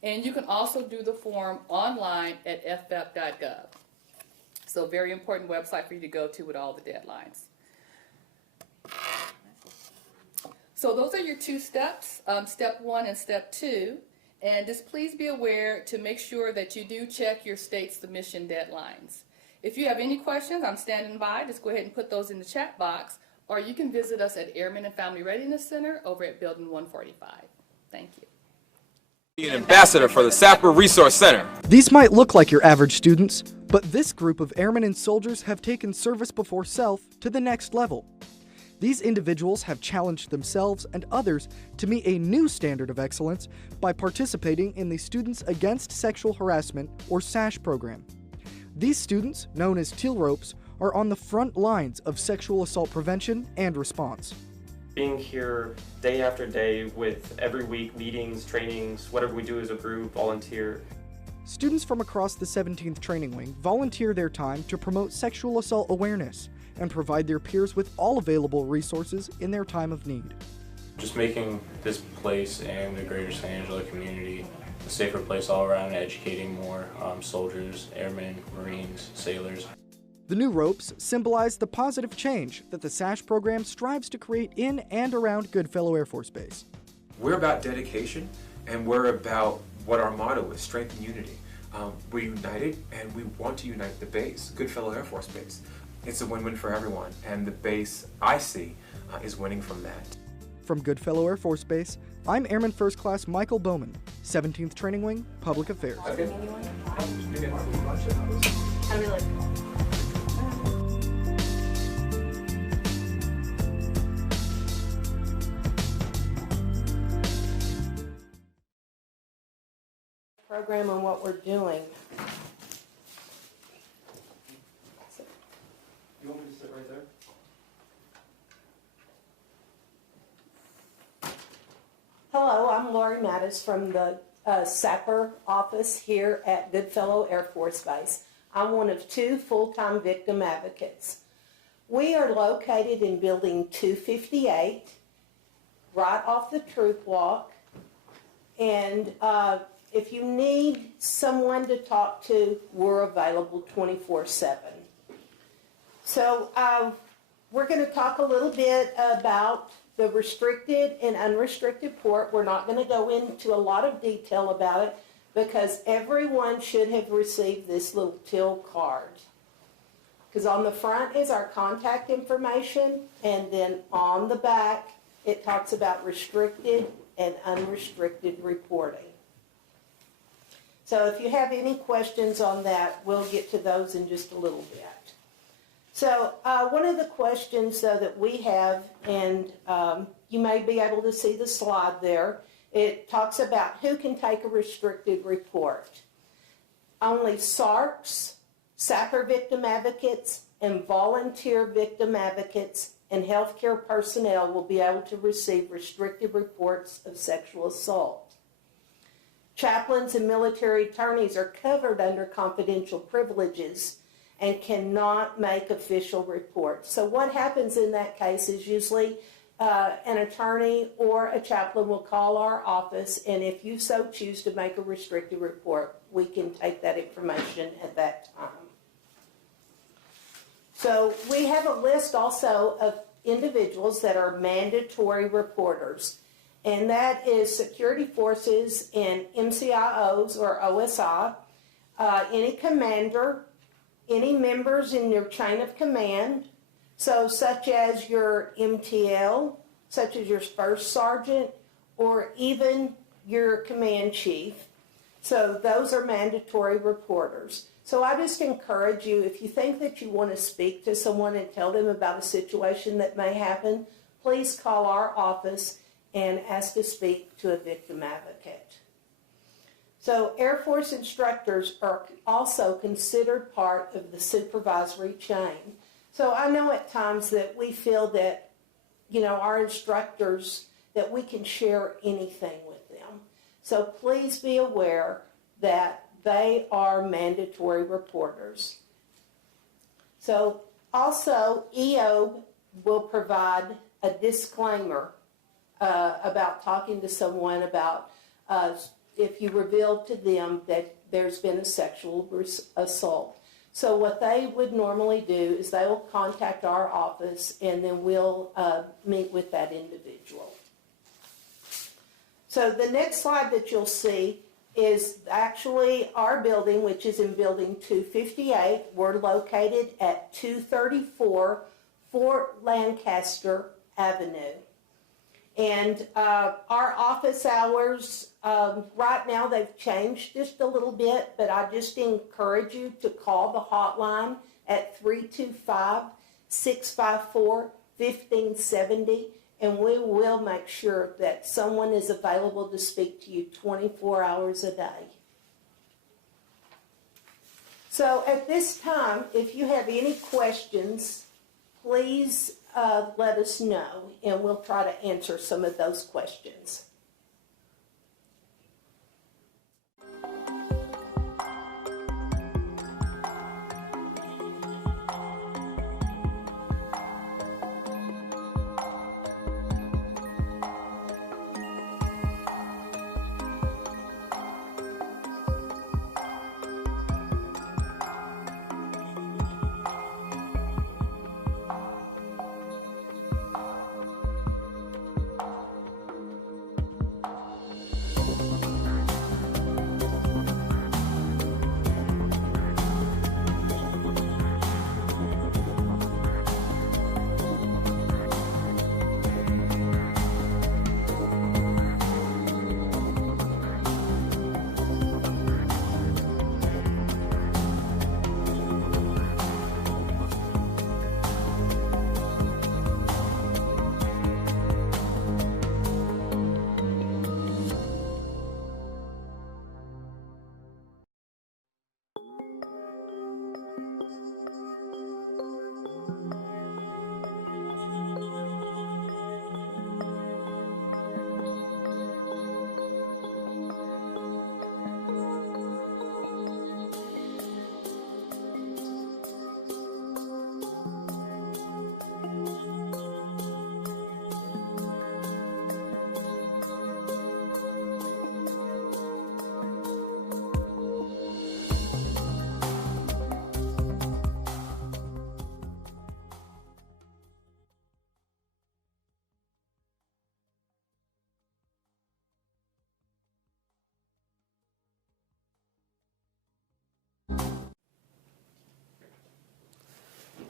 and you can also do the form online at ffep.gov. So very important website for you to go to with all the deadlines. So those are your 2 steps, step 1 and step 2. And just please be aware to make sure that you do check your state submission deadlines. If you have any questions, I'm standing by. Just go ahead and put those in the chat box, or you can visit us at Airmen and Family Readiness Center over at Building 145. Thank you. Be an ambassador for the Sapper Resource Center. These might look like your average students, but this group of airmen and soldiers have taken service before self to the next level. These individuals have challenged themselves and others to meet a new standard of excellence by participating in the Students Against Sexual Harassment, or SASH program. These students, known as Teal Ropes, are on the front lines of sexual assault prevention and response. Being here day after day with every week meetings, trainings, whatever we do as a group, volunteer. Students from across the 17th Training Wing volunteer their time to promote sexual assault awareness and provide their peers with all available resources in their time of need. Just making this place and the greater San Angelo community a safer place all around, educating more soldiers, airmen, Marines, sailors. The new ropes symbolize the positive change that the SASH program strives to create in and around Goodfellow Air Force Base. We're about dedication, and we're about what our motto is, strength and unity. We're united, and we want to unite the base, Goodfellow Air Force Base. It's a win-win for everyone, and the base, I see, is winning from that. From Goodfellow Air Force Base, I'm Airman First Class Michael Bowman, 17th Training Wing, Public Affairs. Okay. Program on what we're doing. You want me to sit right there? Hello, I'm Lori Mattis from the SAPR office here at Goodfellow Air Force Base. I'm one of 2 full-time victim advocates. We are located in Building 258, right off the Truth Walk, and if you need someone to talk to, we're available 24/7. So we're going to talk a little bit about the restricted and unrestricted port. We're not going to go into a lot of detail about it because everyone should have received this little teal card. Because on the front is our contact information, and then on the back it talks about restricted and unrestricted reporting. So if you have any questions on that, we'll get to those in just a little bit. So one of the questions, though, that we have, and you may be able to see the slide there, it talks about who can take a restricted report. Only SARCs, SAPR victim advocates, and volunteer victim advocates and healthcare personnel will be able to receive restricted reports of sexual assault. Chaplains and military attorneys are covered under confidential privileges and cannot make official reports. So what happens in that case is usually an attorney or a chaplain will call our office, and if you so choose to make a restricted report, we can take that information at that time. So we have a list also of individuals that are mandatory reporters, and that is security forces and MCIOs or OSI, any commander, any members in your chain of command, so such as your MTL, such as your first sergeant, or even your command chief. So those are mandatory reporters. So I just encourage you, if you think that you want to speak to someone and tell them about a situation that may happen, please call our office and ask to speak to a victim advocate. So Air Force instructors are also considered part of the supervisory chain. So I know at times that we feel that, our instructors, that we can share anything with them. So please be aware that they are mandatory reporters. So also EOB will provide a disclaimer about talking to someone about if you reveal to them that there's been a sexual assault. So what they would normally do is they will contact our office, and then we'll meet with that individual. So the next slide that you'll see is actually our building, which is in Building 258. We're located at 234 Fort Lancaster Avenue. And our office hours, right now they've changed just a little bit, but I just encourage you to call the hotline at 325-654-1570, and we will make sure that someone is available to speak to you 24 hours a day. So at this time, if you have any questions, please let us know, and we'll try to answer some of those questions.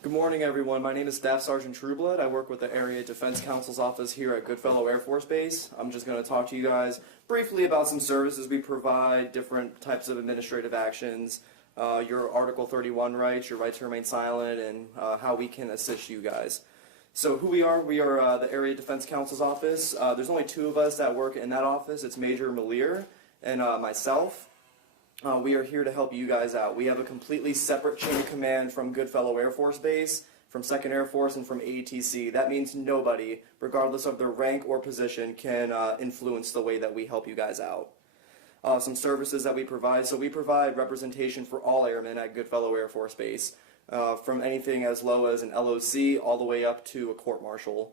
Good morning, everyone. My name is Staff Sergeant Trueblood. I work with the Area Defense Counsel's Office here at Goodfellow Air Force Base. I'm just going to talk to you guys briefly about some services we provide, different types of administrative actions, your Article 31 rights, your right to remain silent, and how we can assist you guys. So who we are the Area Defense Counsel's Office. There's only two of us that work in that office. It's Major Malier and myself. We are here to help you guys out. We have a completely separate chain of command from Goodfellow Air Force Base, from 2nd Air Force, and from ATC. That means nobody, regardless of their rank or position, can influence the way that we help you guys out. Some services that we provide. So we provide representation for all airmen at Goodfellow Air Force Base, from anything as low as an LOC all the way up to a court-martial.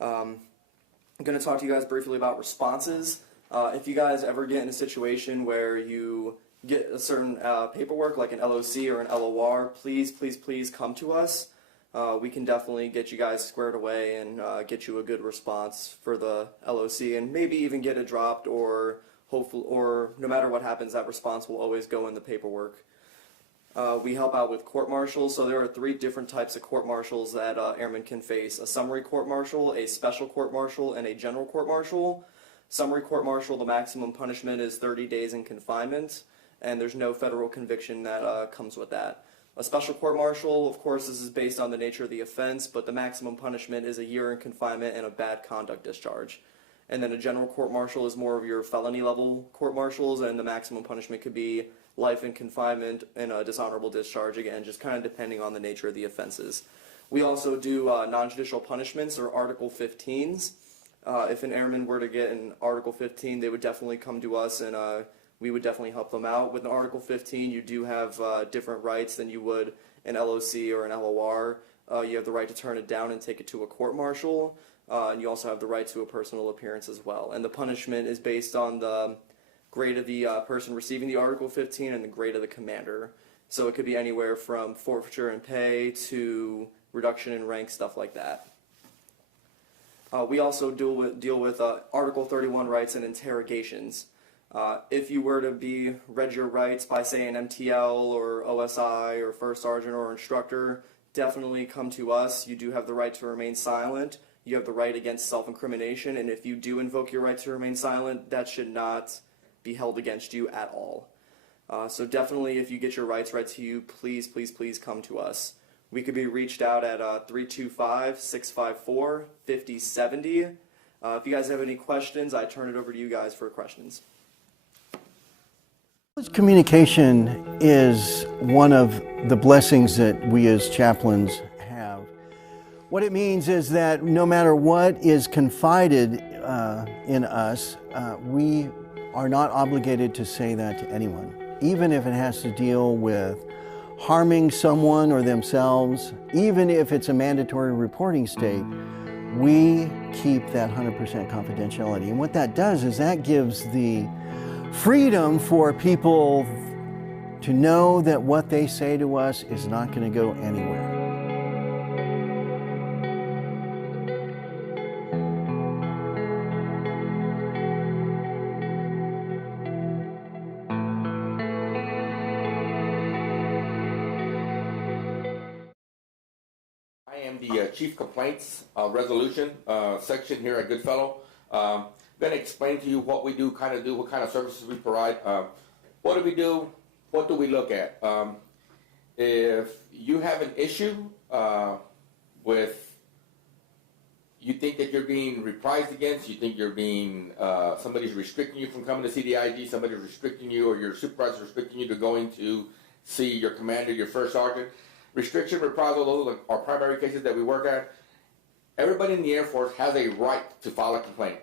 I'm going to talk to you guys briefly about responses. If you guys ever get in a situation where you get a certain paperwork like an LOC or an LOR, please come to us. We can definitely get you guys squared away and get you a good response for the LOC, and maybe even get it dropped, or hopefully, or no matter what happens, that response will always go in the paperwork. We help out with court-martials. So there are 3 different types of court-martials that airmen can face: a summary court-martial, a special court-martial, and a general court-martial. Summary court-martial, the maximum punishment is 30 days in confinement, and there's no federal conviction that comes with that. A special court-martial, of course, this is based on the nature of the offense, but the maximum punishment is a year in confinement and a bad conduct discharge. And then a general court-martial is more of your felony-level court-martials, and the maximum punishment could be life in confinement and a dishonorable discharge, again, just kind of depending on the nature of the offenses. We also do non-judicial punishments, or Article 15s. If an airman were to get an Article 15, they would definitely come to us, and we would definitely help them out. With an Article 15, you do have different rights than you would an LOC or an LOR. You have the right to turn it down and take it to a court-martial, and you also have the right to a personal appearance as well. And the punishment is based on the grade of the person receiving the Article 15 and the grade of the commander. So it could be anywhere from forfeiture in pay to reduction in rank, stuff like that. We also deal with Article 31 rights and interrogations. If you were to be read your rights by, say, an MTL or OSI or first sergeant or instructor, definitely come to us. You do have the right to remain silent. You have the right against self-incrimination, and if you do invoke your right to remain silent, that should not be held against you at all. So definitely, if you get your rights read to you, please come to us. We could be reached out at 325-654-5070. If you guys have any questions, I turn it over to you guys for questions. Communication is one of the blessings that we as chaplains have. What it means is that no matter what is confided in us, we are not obligated to say that to anyone, even if it has to deal with harming someone or themselves. Even if it's a mandatory reporting state, we keep that 100% confidentiality. And what that does is that gives the freedom for people to know that what they say to us is not going to go anywhere. I am the Chief Complaints Resolution section here at Goodfellow. I'm going to explain to you what we do, what kind of services we provide. What do we do? What do we look at? If you have an issue with, you think that you're being reprised against, you think you're being, somebody's restricting you from coming to see the IG, somebody's restricting you, or your supervisor restricting you to going to see your commander, your first sergeant. Restriction, reprisal, those are primary cases that we work at. Everybody in the Air Force has a right to file a complaint.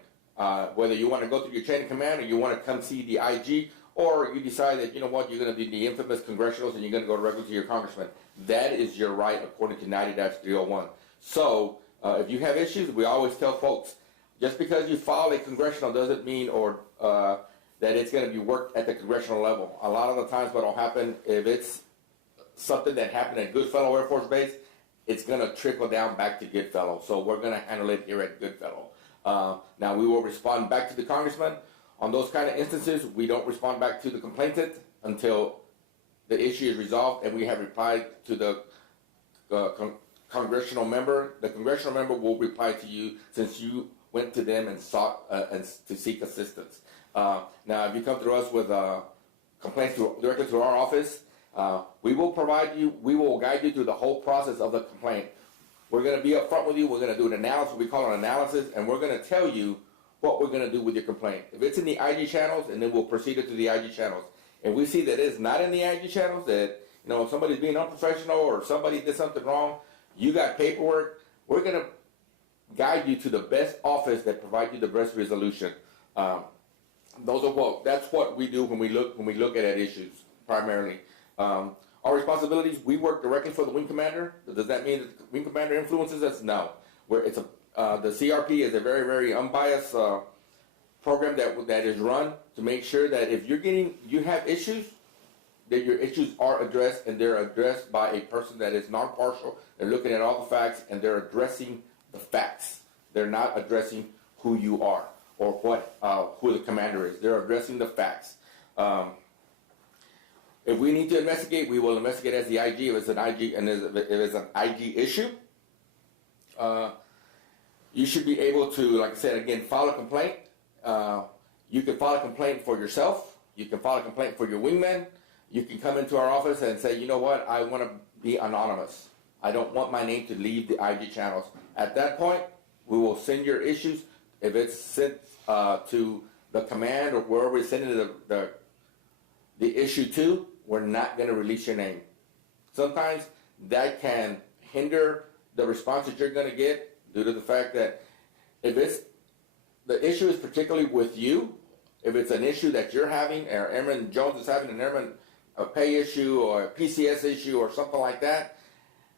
Whether you want to go through your chain of command, or you want to come see the IG, or you decide that, you know what, you're going to do the infamous congressionals and you're going to go directly to your congressman. That is your right according to 90-301. So if you have issues, we always tell folks, just because you file a congressional doesn't mean that it's going to be worked at the congressional level. A lot of the times what will happen, if it's something that happened at Goodfellow Air Force Base, it's going to trickle down back to Goodfellow. So we're going to handle it here at Goodfellow. Now we will respond back to the congressman. On those kind of instances, we don't respond back to the complainant until the issue is resolved and we have replied to the congressional member, the congressional member will reply to you since you went to them and sought and to seek assistance. Now, if you come to us with complaints directly to our office, we will guide you through the whole process of the complaint. We're going to be upfront with you. We're going to do an analysis. We call it an analysis, and we're going to tell you what we're going to do with your complaint. If it's in the IG channels, and then we'll proceed it to the IG channels. If we see that it's not in the IG channels, that somebody's being unprofessional or somebody did something wrong, you got paperwork, we're going to guide you to the best office that provides you the best resolution. That's what we do when we look at issues primarily. Our responsibilities, we work directly for the wing commander. Does that mean that the wing commander influences us? No. The CRP is a very, very unbiased program that is run to make sure that if you have issues, that your issues are addressed, and they're addressed by a person that is non-partial. They're looking at all the facts, and they're addressing the facts. They're not addressing who you are or who the commander is. They're addressing the facts. If we need to investigate, we will investigate as the IG. If it's an IG and if it's an IG issue, you should be able to, like I said again, file a complaint. You can file a complaint for yourself. You can file a complaint for your wingman. You can come into our office and say, you know what, I want to be anonymous. I don't want my name to leave the IG channels. At that point, we will send your issues. If it's sent to the command or wherever we're sending the issue to, we're not going to release your name. Sometimes that can hinder the response that you're going to get due to the fact that if the issue is particularly with you, if it's an issue that you're having, or Airman Jones is having an airman pay issue or a PCS issue or something like that,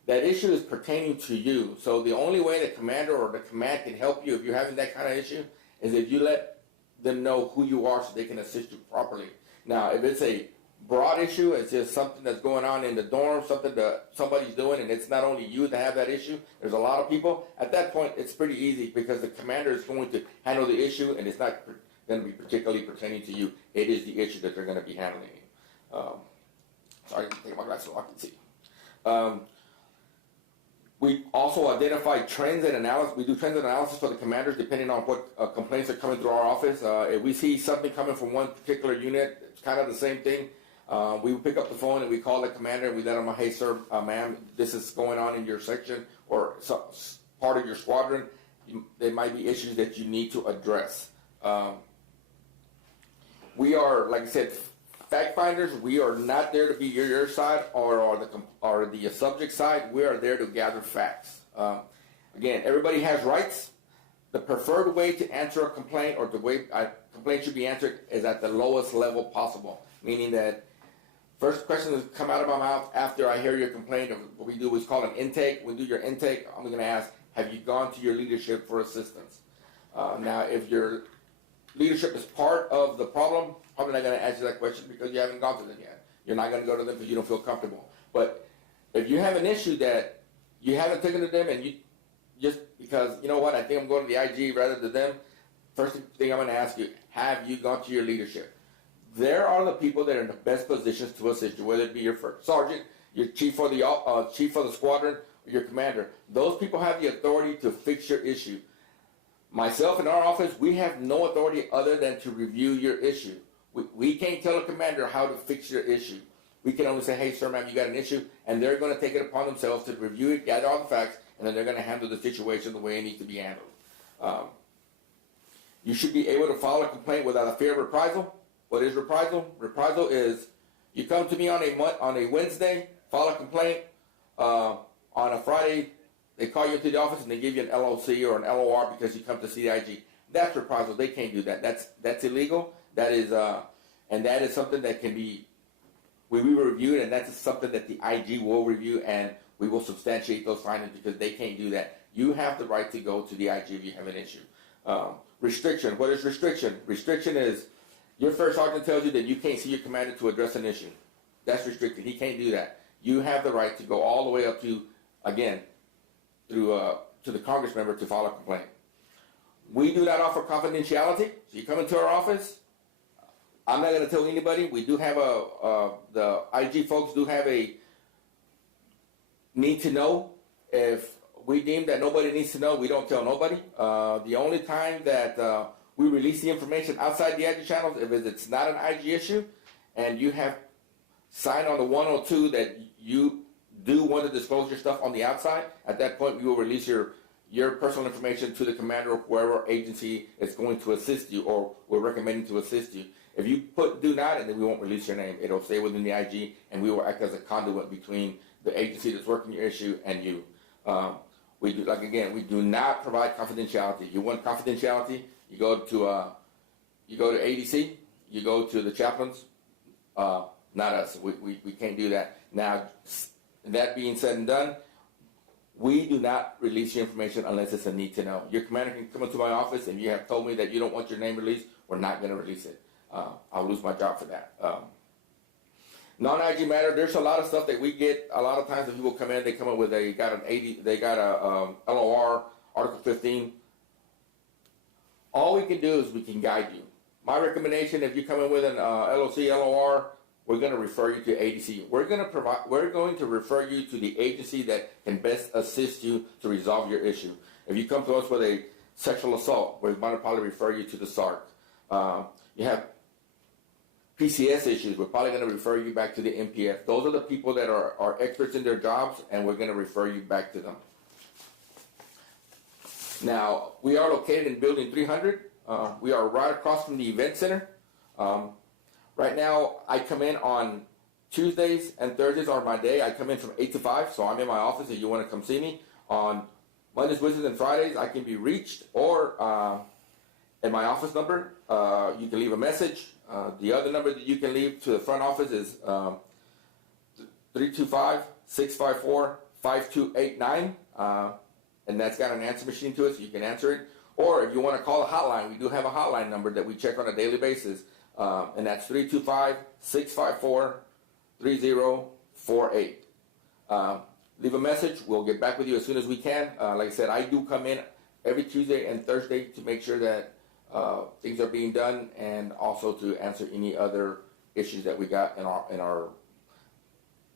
that issue is pertaining to you. So the only way the commander or the command can help you if you're having that kind of issue is if you let them know who you are so they can assist you properly. Now, if it's a broad issue, it's just something that's going on in the dorm, something that somebody's doing, and it's not only you that have that issue, there's a lot of people, at that point, it's pretty easy because the commander is going to handle the issue, and it's not going to be particularly pertaining to you. It is the issue that they're going to be handling. Sorry, I take my glasses off, I can see. We also identify trends and analysis. We do trends and analysis for the commanders depending on what complaints are coming through our office. If we see something coming from one particular unit, it's kind of the same thing. We pick up the phone and we call the commander and we let him know, hey, sir, ma'am, this is going on in your section or part of your squadron. There might be issues that you need to address. We are, like I said, fact finders. We are not there to be your side or the subject side. We are there to gather facts. Again, everybody has rights. The preferred way to answer a complaint or the way a complaint should be answered is at the lowest level possible, meaning that first question that come out of my mouth after I hear your complaint, what we do is call an intake. We do your intake. I'm going to ask, have you gone to your leadership for assistance? Now, if your leadership is part of the problem, probably not going to answer that question because you haven't gone to them yet. You're not going to go to them because you don't feel comfortable. But if you have an issue that you haven't taken to them and you just because, you know what, I think I'm going to the IG rather than them, first thing I'm going to ask you, have you gone to your leadership? There are the people that are in the best positions to assist you, whether it be your first sergeant, your chief for the squadron, or your commander. Those people have the authority to fix your issue. Myself in our office, we have no authority other than to review your issue. We can't tell a commander how to fix your issue. We can only say, hey, sir, ma'am, you got an issue, and they're going to take it upon themselves to review it, gather all the facts, and then they're going to handle the situation the way it needs to be handled. You should be able to file a complaint without a fear of reprisal. What is reprisal? Reprisal is you come to me on a Wednesday, file a complaint. On a Friday, they call you into the office and they give you an LOC or an LOR because you come to CIG. That's reprisal. They can't do that. That's illegal. That is, and that is something that can be, we will review it, and that's something that the IG will review, and we will substantiate those findings because they can't do that. You have the right to go to the IG if you have an issue. Restriction. What is restriction? Restriction is your first sergeant tells you that you can't see your commander to address an issue. That's restricted. He can't do that. You have the right to go all the way up to, again, through to the Congress member to file a complaint. We do not offer confidentiality. So you come into our office. I'm not going to tell anybody. We do have the IG folks do have a need to know. If we deem that nobody needs to know, we don't tell nobody. The only time that we release the information outside the IG channels if it's not an IG issue and you have signed on the 102 that you do want to disclose your stuff on the outside, at that point we will release your personal information to the commander or whoever agency is going to assist you or we're recommending to assist you. If you put do not, and then we won't release your name. It'll stay within the IG, and we will act as a conduit between the agency that's working your issue and you. We do, like again, we do not provide confidentiality. You want confidentiality, you go to ADC, you go to the chaplains, not us. We can't do that. Now, that being said and done, we do not release your information unless it's a need to know. Your commander can come into my office and you have told me that you don't want your name released, we're not going to release it. I'll lose my job for that. Non-IG matter, there's a lot of stuff that we get. A lot of times when people come in, they come in with a LOR, Article 15. All we can do is we can guide you. My recommendation, if you come in with an LOC, LOR, we're going to refer you to ADC. We're going to refer you to the agency that can best assist you to resolve your issue. If you come to us with a sexual assault, we're going to probably refer you to the SARC. You have PCS issues, we're probably going to refer you back to the MPF. Those are the people that are experts in their jobs, and we're going to refer you back to them. Now, we are located in Building 300. We are right across from the event center. Right now, I come in on Tuesdays and Thursdays are my day. I come in from 8 to 5, so I'm in my office if you want to come see me. On Mondays, Wednesdays, and Fridays, I can be reached, or at my office number, you can leave a message. The other number that you can leave to the front office is 325-654-5289, and that's got an answer machine to it, so you can answer it. Or if you want to call a hotline, we do have a hotline number that we check on a daily basis, and that's 325-654-3048. Leave a message. We'll get back with you as soon as we can. Like I said, I do come in every Tuesday and Thursday to make sure that things are being done, and also to answer any other issues that we got in our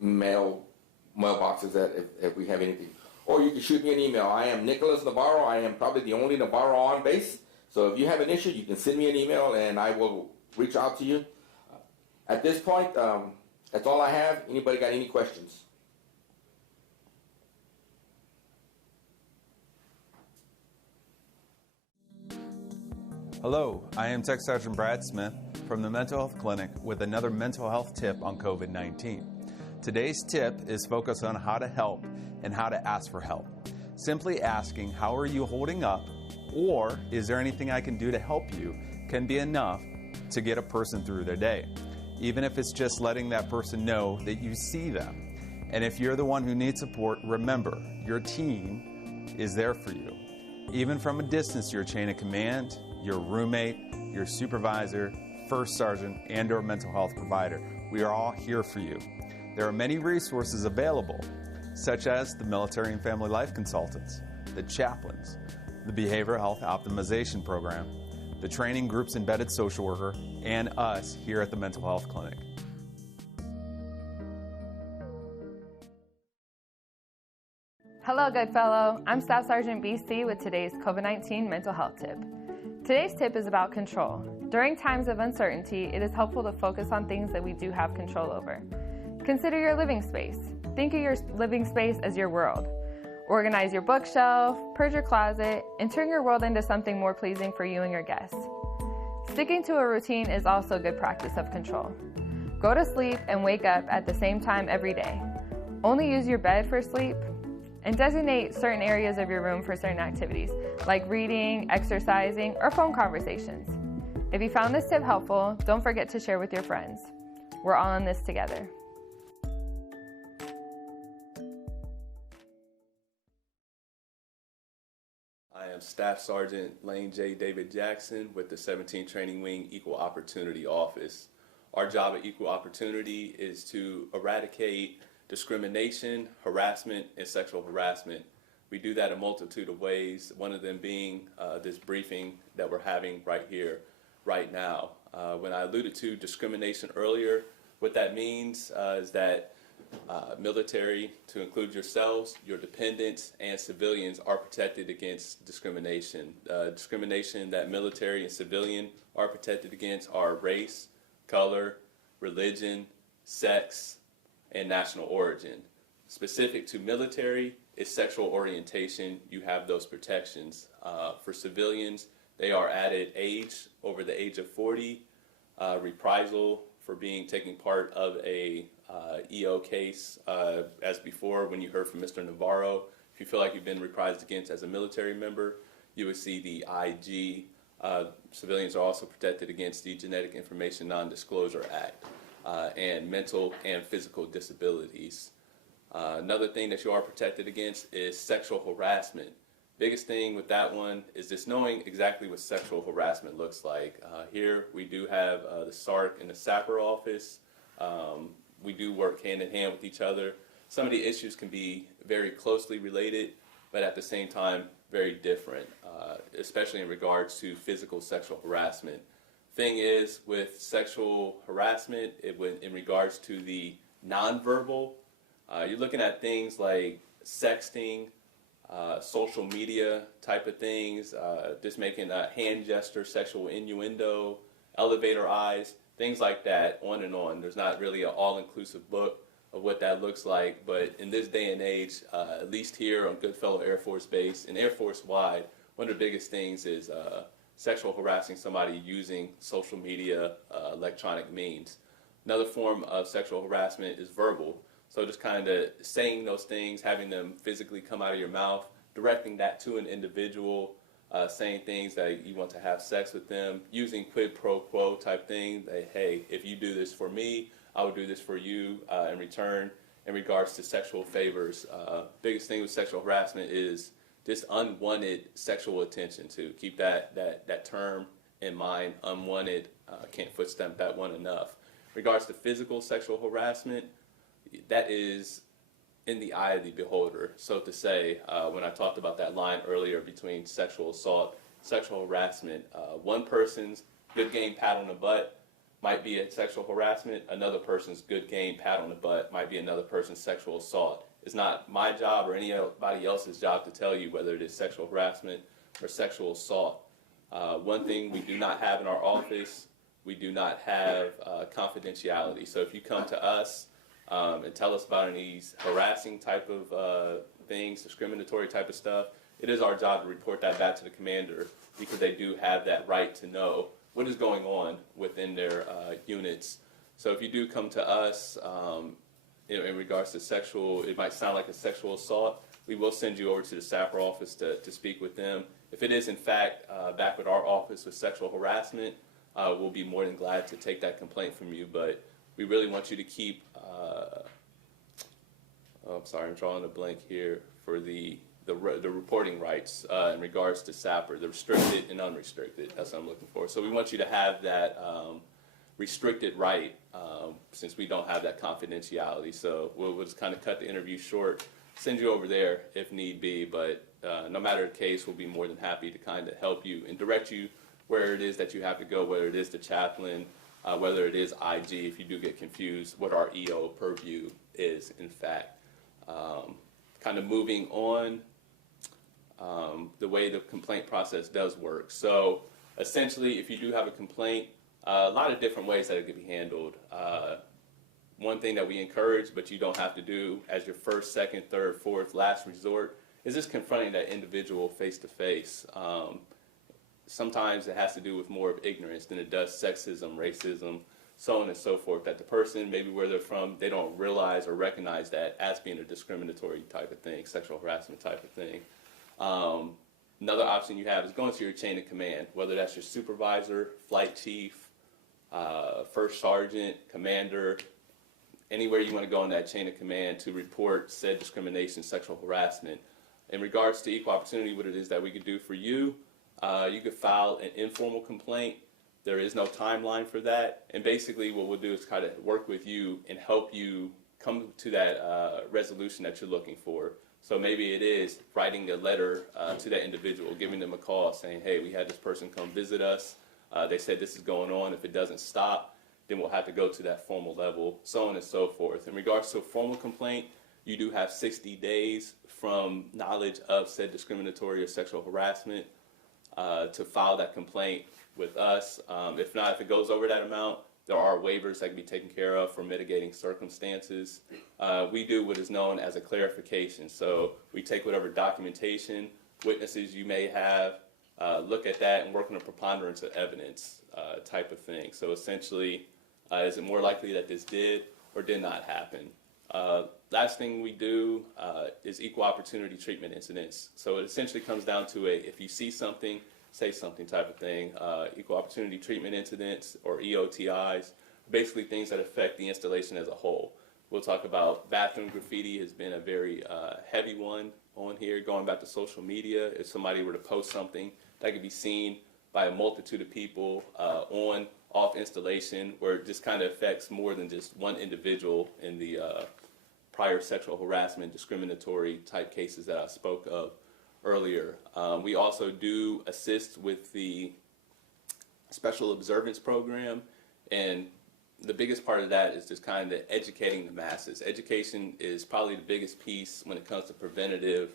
mailboxes that if we have anything. Or you can shoot me an email. I am Nicholas Navarro. I am probably the only Navarro on base. So if you have an issue, you can send me an email and I will reach out to you. At this point, that's all I have. Anybody got any questions? Hello, I am Tech Sergeant Brad Smith from the Mental Health Clinic with another mental health tip on COVID-19. Today's tip is focused on how to help and how to ask for help. Simply asking, how are you holding up, or is there anything I can do to help you, can be enough to get a person through their day. Even if it's just letting that person know that you see them. And if you're the one who needs support, remember, your team is there for you. Even from a distance, your chain of command, your roommate, your supervisor, first sergeant, and or mental health provider, we are all here for you. There are many resources available, such as the Military and Family Life Consultants, the chaplains, the Behavioral Health Optimization Program, the training groups embedded social worker, and us here at the Mental Health Clinic. Hello, Goodfellow. I'm Staff Sergeant BC with today's COVID-19 mental health tip. Today's tip is about control. During times of uncertainty, it is helpful to focus on things that we do have control over. Consider your living space. Think of your living space as your world. Organize your bookshelf, purge your closet, and turn your world into something more pleasing for you and your guests. Sticking to a routine is also a good practice of control. Go to sleep and wake up at the same time every day. Only use your bed for sleep, and designate certain areas of your room for certain activities, like reading, exercising, or phone conversations. If you found this tip helpful, don't forget to share with your friends. We're all in this together. I am Staff Sergeant Lane J. David Jackson with the 17th Training Wing Equal Opportunity Office. Our job at Equal Opportunity is to eradicate discrimination, harassment, and sexual harassment. We do that a multitude of ways, one of them being this briefing that we're having right here, right now. When I alluded to discrimination earlier, what that means is that Military, to include yourselves, your dependents, and civilians are protected against discrimination. Discrimination that military and civilian are protected against are race, color, religion, sex, and national origin. Specific to military is sexual orientation. You have those protections. For civilians, they are added age over the age of 40, reprisal for taking part of a EO case, as before when you heard from Mr. Navarro. If you feel like you've been reprised against as a military member, you would see the IG. Civilians are also protected against the Genetic Information Non-Disclosure Act and mental and physical disabilities. Another thing that you are protected against is sexual harassment. Biggest thing with that one is just knowing exactly what sexual harassment looks like. Here we do have the SARC and the SAPR office. We do work hand in hand with each other. Some of the issues can be very closely related, but at the same time very different, especially in regards to physical sexual harassment. Thing is, with sexual harassment, in regards to the nonverbal, you're looking at things like sexting, social media type of things, just making a hand gesture, sexual innuendo, elevator eyes, things like that, on and on. There's not really an all-inclusive look of what that looks like, but in this day and age, at least here on Goodfellow Air Force Base and Air Force wide, one of the biggest things is sexual harassing somebody using social media, electronic means. Another form of sexual harassment is verbal. So just kind of saying those things, having them physically come out of your mouth, directing that to an individual, saying things that you want to have sex with them, using quid pro quo type thing, that, hey, if you do this for me, I will do this for you in return. In regards to sexual favors, biggest thing with sexual harassment is just unwanted sexual attention. To keep that term in mind, unwanted, can't footstamp that one enough. In regards to physical sexual harassment, that is in the eye of the beholder. So to say, when I talked about that line earlier between sexual assault, sexual harassment, one person's good game pat on the butt might be a sexual harassment, another person's good game pat on the butt might be another person's sexual assault. It's not my job or anybody else's job to tell you whether it is sexual harassment or sexual assault. One thing we do not have in our office, we do not have confidentiality. So if you come to us and tell us about any harassing type of things, discriminatory type of stuff, it is our job to report that back to the commander, because they do have that right to know what is going on within their units. So if you do come to us in regards to sexual, it might sound like a sexual assault, we will send you over to the SAPR office to speak with them. If it is in fact back with our office with sexual harassment, we'll be more than glad to take that complaint from you, but we really want you to keep, I'm sorry, I'm drawing a blank here, for the reporting rights in regards to SAPR, the restricted and unrestricted, that's what I'm looking for. So we want you to have that restricted right, since we don't have that confidentiality. So we'll just kind of cut the interview short, send you over there if need be, but no matter the case, we'll be more than happy to kind of help you and direct you where it is that you have to go, whether it is the chaplain, whether it is IG, if you do get confused, what our EO purview is, in fact. Kind of moving on, the way the complaint process does work. So essentially, if you do have a complaint, a lot of different ways that it could be handled. One thing that we encourage, but you don't have to do as your first, second, third, fourth, last resort, is just confronting that individual face to face. Sometimes it has to do with more of ignorance than it does sexism, racism, so on and so forth, that the person, maybe where they're from, they don't realize or recognize that as being a discriminatory type of thing, sexual harassment type of thing. Another option you have is going to your chain of command, whether that's your supervisor, flight chief, first sergeant, commander, anywhere you want to go in that chain of command to report said discrimination, sexual harassment. In regards to equal opportunity, what it is that we could do for you, you could file an informal complaint. There is no timeline for that. And basically what we'll do is kind of work with you and help you come to that resolution that you're looking for. So maybe it is writing a letter to that individual, giving them a call saying, hey, we had this person come visit us. They said this is going on. If it doesn't stop, then we'll have to go to that formal level, so on and so forth. In regards to a formal complaint, you do have 60 days from knowledge of said discriminatory or sexual harassment to file that complaint with us. If not, if it goes over that amount, there are waivers that can be taken care of for mitigating circumstances. We do what is known as a clarification. So we take whatever documentation, witnesses you may have, look at that and work on a preponderance of evidence type of thing. So essentially, is it more likely that this did or did not happen? Last thing we do is equal opportunity treatment incidents. So it essentially comes down to if you see something, say something type of thing. Equal opportunity treatment incidents, or EOTIs, basically things that affect the installation as a whole. We'll talk about bathroom graffiti has been a very heavy one on here, going back to social media. If somebody were to post something that could be seen by a multitude of people on, off installation, where it just kind of affects more than just one individual in the prior sexual harassment, discriminatory type cases that I spoke of earlier. We also do assist with the special observance program, and the biggest part of that is just kind of educating the masses. Education is probably the biggest piece when it comes to preventative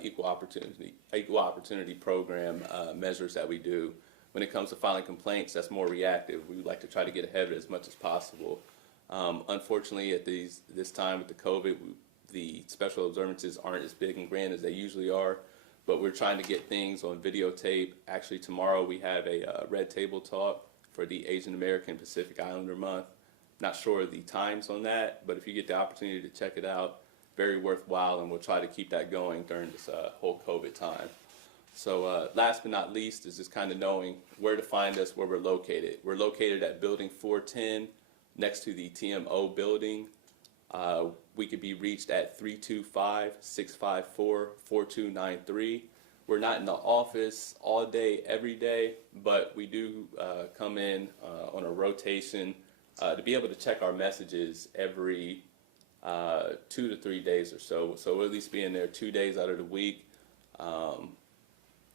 equal opportunity program measures that we do. When it comes to filing complaints, that's more reactive. We would like to try to get ahead of it as much as possible. Unfortunately, at this time with the COVID, the special observances aren't as big and grand as they usually are, but we're trying to get things on videotape. Actually, tomorrow we have a red table talk for the Asian American Pacific Islander Month. Not sure of the times on that, but if you get the opportunity to check it out, very worthwhile, and we'll try to keep that going during this whole COVID time. So last but not least is just kind of knowing where to find us, where we're located. We're located at Building 410 next to the TMO building. We could be reached at 325-654-4293. We're not in the office all day, every day, but we do come in on a rotation to be able to check our messages every 2 to 3 days or so. So we'll at least be in there 2 days out of the week.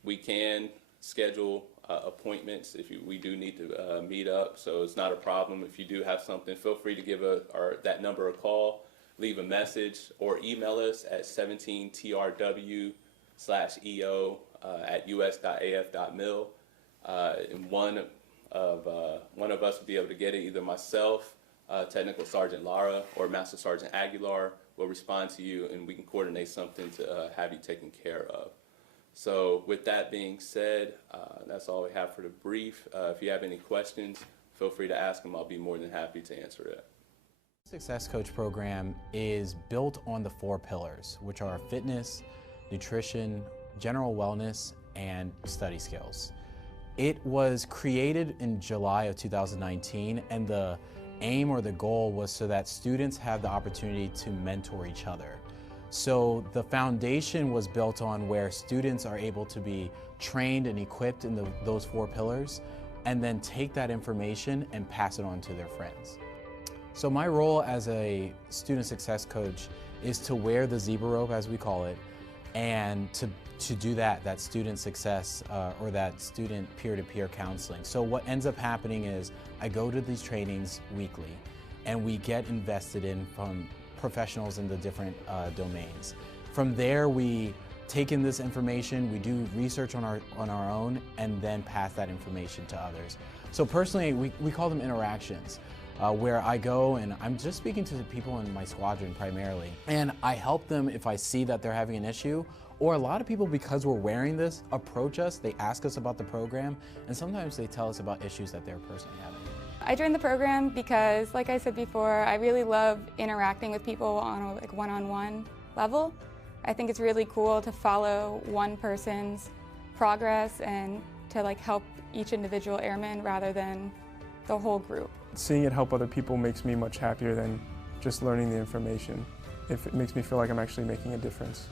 We can schedule appointments if we do need to meet up, so it's not a problem. If you do have something, feel free to give that number a call, leave a message, or email us at 17trw/eo@us.af.mil. And one of us will be able to get it. Either myself, Technical Sergeant Lara, or Master Sergeant Aguilar will respond to you, and we can coordinate something to have you taken care of. So with that being said, that's all we have for the brief. If you have any questions, feel free to ask them. I'll be more than happy to answer it. Success Coach program is built on the 4 pillars, which are fitness, nutrition, general wellness, and study skills. It was created in July of 2019, and the aim or the goal was so that students have the opportunity to mentor each other. So the foundation was built on where students are able to be trained and equipped in those 4 pillars, and then take that information and pass it on to their friends. So my role as a student success coach is to wear the zebra rope, as we call it, and to do that student success or that student peer-to-peer counseling. So what ends up happening is I go to these trainings weekly, and we get invested in from professionals in the different domains. From there, we take in this information, we do research on our own, and then pass that information to others. So personally, we call them interactions, where I go and I'm just speaking to the people in my squadron primarily, and I help them if I see that they're having an issue. Or a lot of people, because we're wearing this, approach us, they ask us about the program, and sometimes they tell us about issues that they're personally having. I joined the program because, like I said before, I really love interacting with people on a one-on-one level. I think it's really cool to follow one person's progress and to help each individual airman rather than the whole group. Seeing it help other people makes me much happier than just learning the information. It makes me feel like I'm actually making a difference.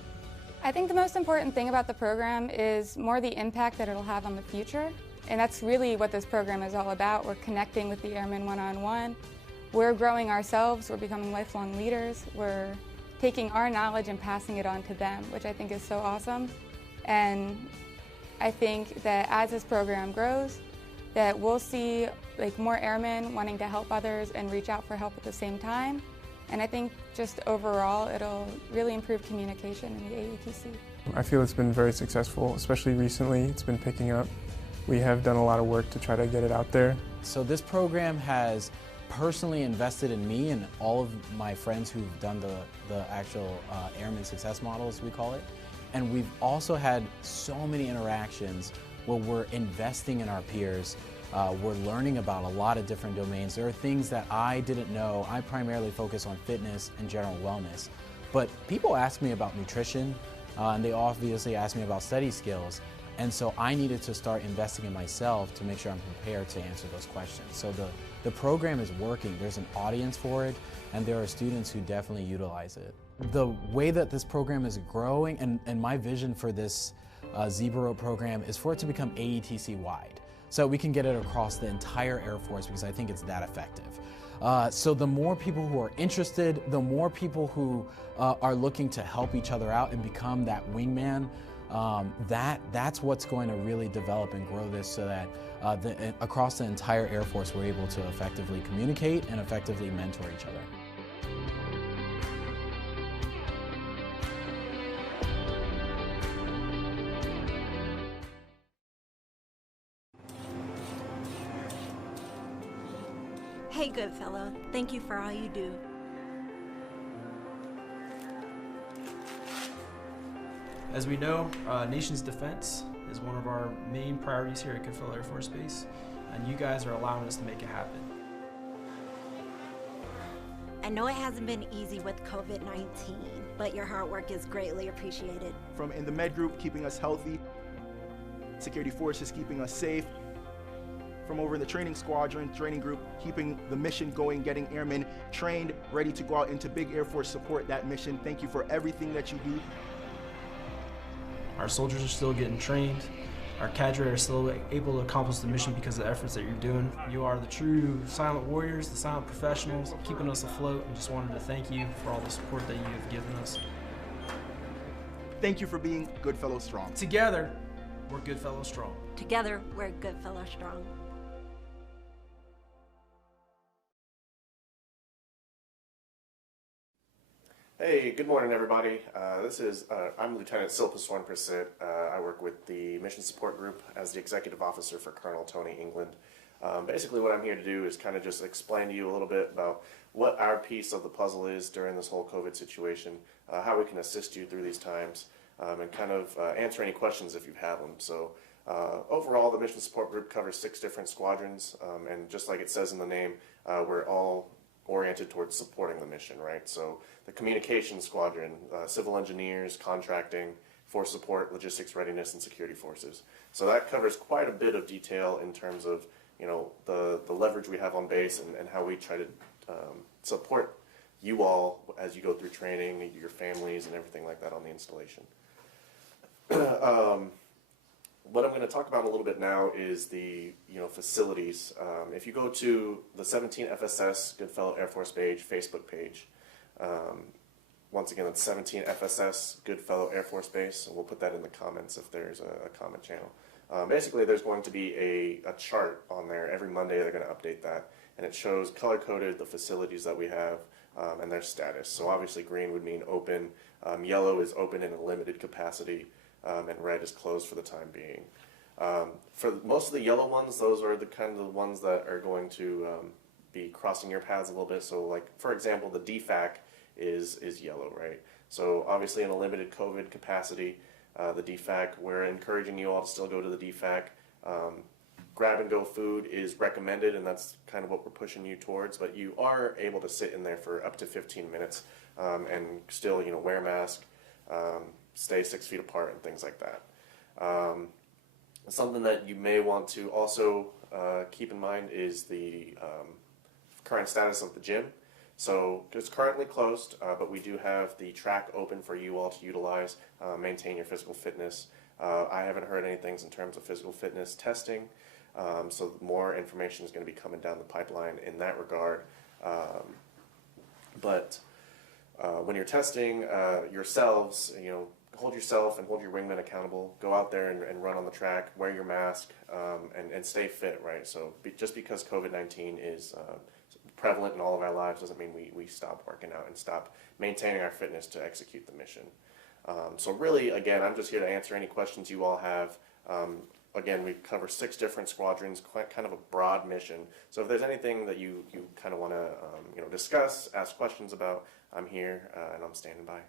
I think the most important thing about the program is more the impact that it'll have on the future. And that's really what this program is all about. We're connecting with the airmen one-on-one. We're growing ourselves. We're becoming lifelong leaders. We're taking our knowledge and passing it on to them, which I think is so awesome. And I think that as this program grows, that we'll see like more airmen wanting to help others and reach out for help at the same time. And I think just overall, it'll really improve communication in the AETC. I feel it's been very successful, especially recently. It's been picking up. We have done a lot of work to try to get it out there. So this program has personally invested in me and all of my friends who've done the actual Airman Success Models, we call it. And we've also had so many interactions where we're investing in our peers. We're learning about a lot of different domains. There are things that I didn't know. I primarily focus on fitness and general wellness. But people ask me about nutrition, and they obviously ask me about study skills. And so I needed to start investing in myself to make sure I'm prepared to answer those questions. So the program is working. There's an audience for it, and there are students who definitely utilize it. The way that this program is growing, and my vision for this Zebra Rope program is for it to become AETC-wide. So we can get it across the entire Air Force because I think it's that effective. So the more people who are interested, the more people who are looking to help each other out and become that wingman, that's what's going to really develop and grow this so that across the entire Air Force we're able to effectively communicate and effectively mentor each other. Hey, good fellow. Thank you for all you do. As we know, nation's defense is one of our main priorities here at Goodfellow Air Force Base, and you guys are allowing us to make it happen. I know it hasn't been easy with COVID-19, but your hard work is greatly appreciated. From in the med group, keeping us healthy, security forces keeping us safe, from over in the training squadron, training group, keeping the mission going, getting airmen trained, ready to go out into big Air Force support that mission. Thank you for everything that you do. Our soldiers are still getting trained. Our cadre are still able to accomplish the mission because of the efforts that you're doing. You are the true silent warriors, the silent professionals, keeping us afloat, and just wanted to thank you for all the support that you have given us. Thank you for being Goodfellow Strong. Together, we're Goodfellow Strong. Together, we're Goodfellow Strong. Hey, good morning, everybody. I'm Lieutenant Silpas Swanpersit. I work with the Mission Support Group as the Executive Officer for Colonel Tony England. Basically, what I'm here to do is kind of just explain to you a little bit about what our piece of the puzzle is during this whole COVID situation, how we can assist you through these times, and kind of answer any questions if you have them. So overall, the Mission Support Group covers 6 different squadrons, and just like it says in the name, we're all oriented towards supporting the mission, right? So the communications squadron, civil engineers, contracting, force support, logistics readiness, and security forces. So that covers quite a bit of detail in terms of, you know, the leverage we have on base and how we try to support you all as you go through training, your families, and everything like that on the installation. What I'm going to talk about a little bit now is the facilities. If you go to the 17 FSS Goodfellow Air Force Base Facebook page, once again that's 17 FSS Goodfellow Air Force Base, and we'll put that in the comments if there's a comment channel. Basically, there's going to be a chart on there every Monday. They're going to update that, and it shows color-coded the facilities that we have and their status. So obviously, green would mean open, yellow is open in a limited capacity, and red is closed for the time being. For most of the yellow ones, those are the kind of the ones that are going to be crossing your paths a little bit. So like, for example, the DFAC is yellow, right? So obviously in a limited COVID capacity, the DFAC, we're encouraging you all to still go to the DFAC. Grab and go food is recommended, and that's kind of what we're pushing you towards, but you are able to sit in there for up to 15 minutes and still, wear a mask, stay 6 feet apart and things like that. Something that you may want to also keep in mind is the current status of the gym. So it's currently closed, but we do have the track open for you all to utilize, maintain your physical fitness. I haven't heard anything in terms of physical fitness testing, so more information is going to be coming down the pipeline in that regard. But when you're testing yourselves, hold yourself and hold your wingman accountable. Go out there and run on the track, wear your mask, and stay fit, right? So just because COVID-19 is prevalent in all of our lives doesn't mean we stop working out and stop maintaining our fitness to execute the mission. So really, again, I'm just here to answer any questions you all have. Again, we cover 6 different squadrons, kind of a broad mission. So if there's anything that you kind of want to discuss, ask questions about, I'm here and I'm standing by.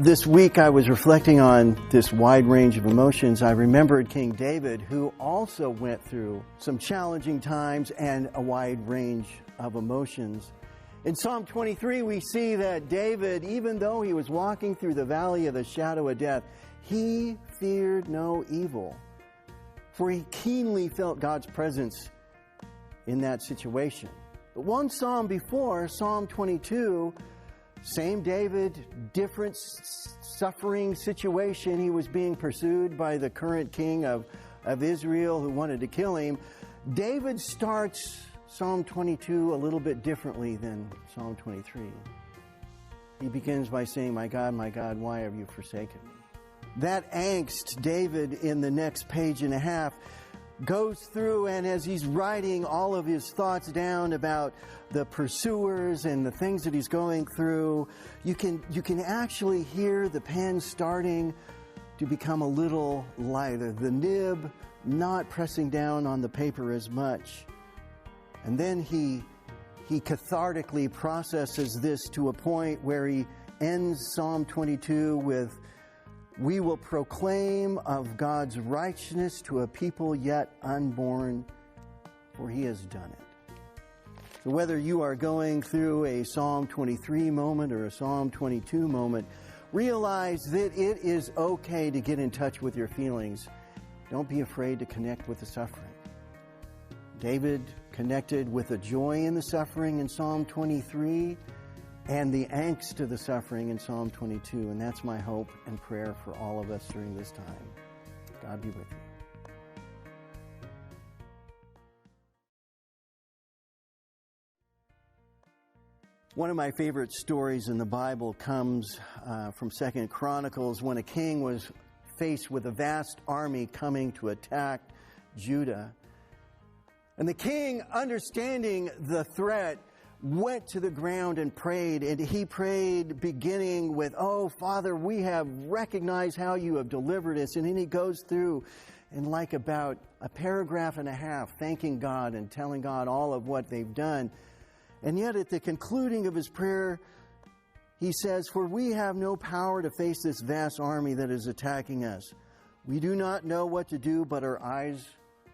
This week I was reflecting on this wide range of emotions. I remembered King David, who also went through some challenging times and a wide range of emotions. In Psalm 23, we see that David, even though he was walking through the valley of the shadow of death, he feared no evil, for he keenly felt God's presence in that situation. But one psalm before, Psalm 22, same David, different suffering situation. He was being pursued by the current king of Israel who wanted to kill him. David starts Psalm 22 a little bit differently than Psalm 23. He begins by saying, my God, why have you forsaken me?" That angst, David, in the next page and a half, goes through, and as he's writing all of his thoughts down about the pursuers and the things that he's going through, you can actually hear the pen starting to become a little lighter, the nib not pressing down on the paper as much. And then he cathartically processes this to a point where he ends Psalm 22 with, "We will proclaim of God's righteousness to a people yet unborn, for he has done it." So whether you are going through a Psalm 23 moment or a Psalm 22 moment, realize that it is okay to get in touch with your feelings. Don't be afraid to connect with the suffering. David connected with the joy in the suffering in Psalm 23 and the angst of the suffering in Psalm 22. And that's my hope and prayer for all of us during this time. God be with you. One of my favorite stories in the Bible comes from 2 Chronicles, when a king was faced with a vast army coming to attack Judah. And the king, understanding the threat, went to the ground and prayed. And he prayed beginning with, "Oh, Father, we have recognized how you have delivered us." And then he goes through and like about a paragraph and a half, thanking God and telling God all of what they've done. And yet at the concluding of his prayer, he says, "For we have no power to face this vast army that is attacking us. We do not know what to do, but our eyes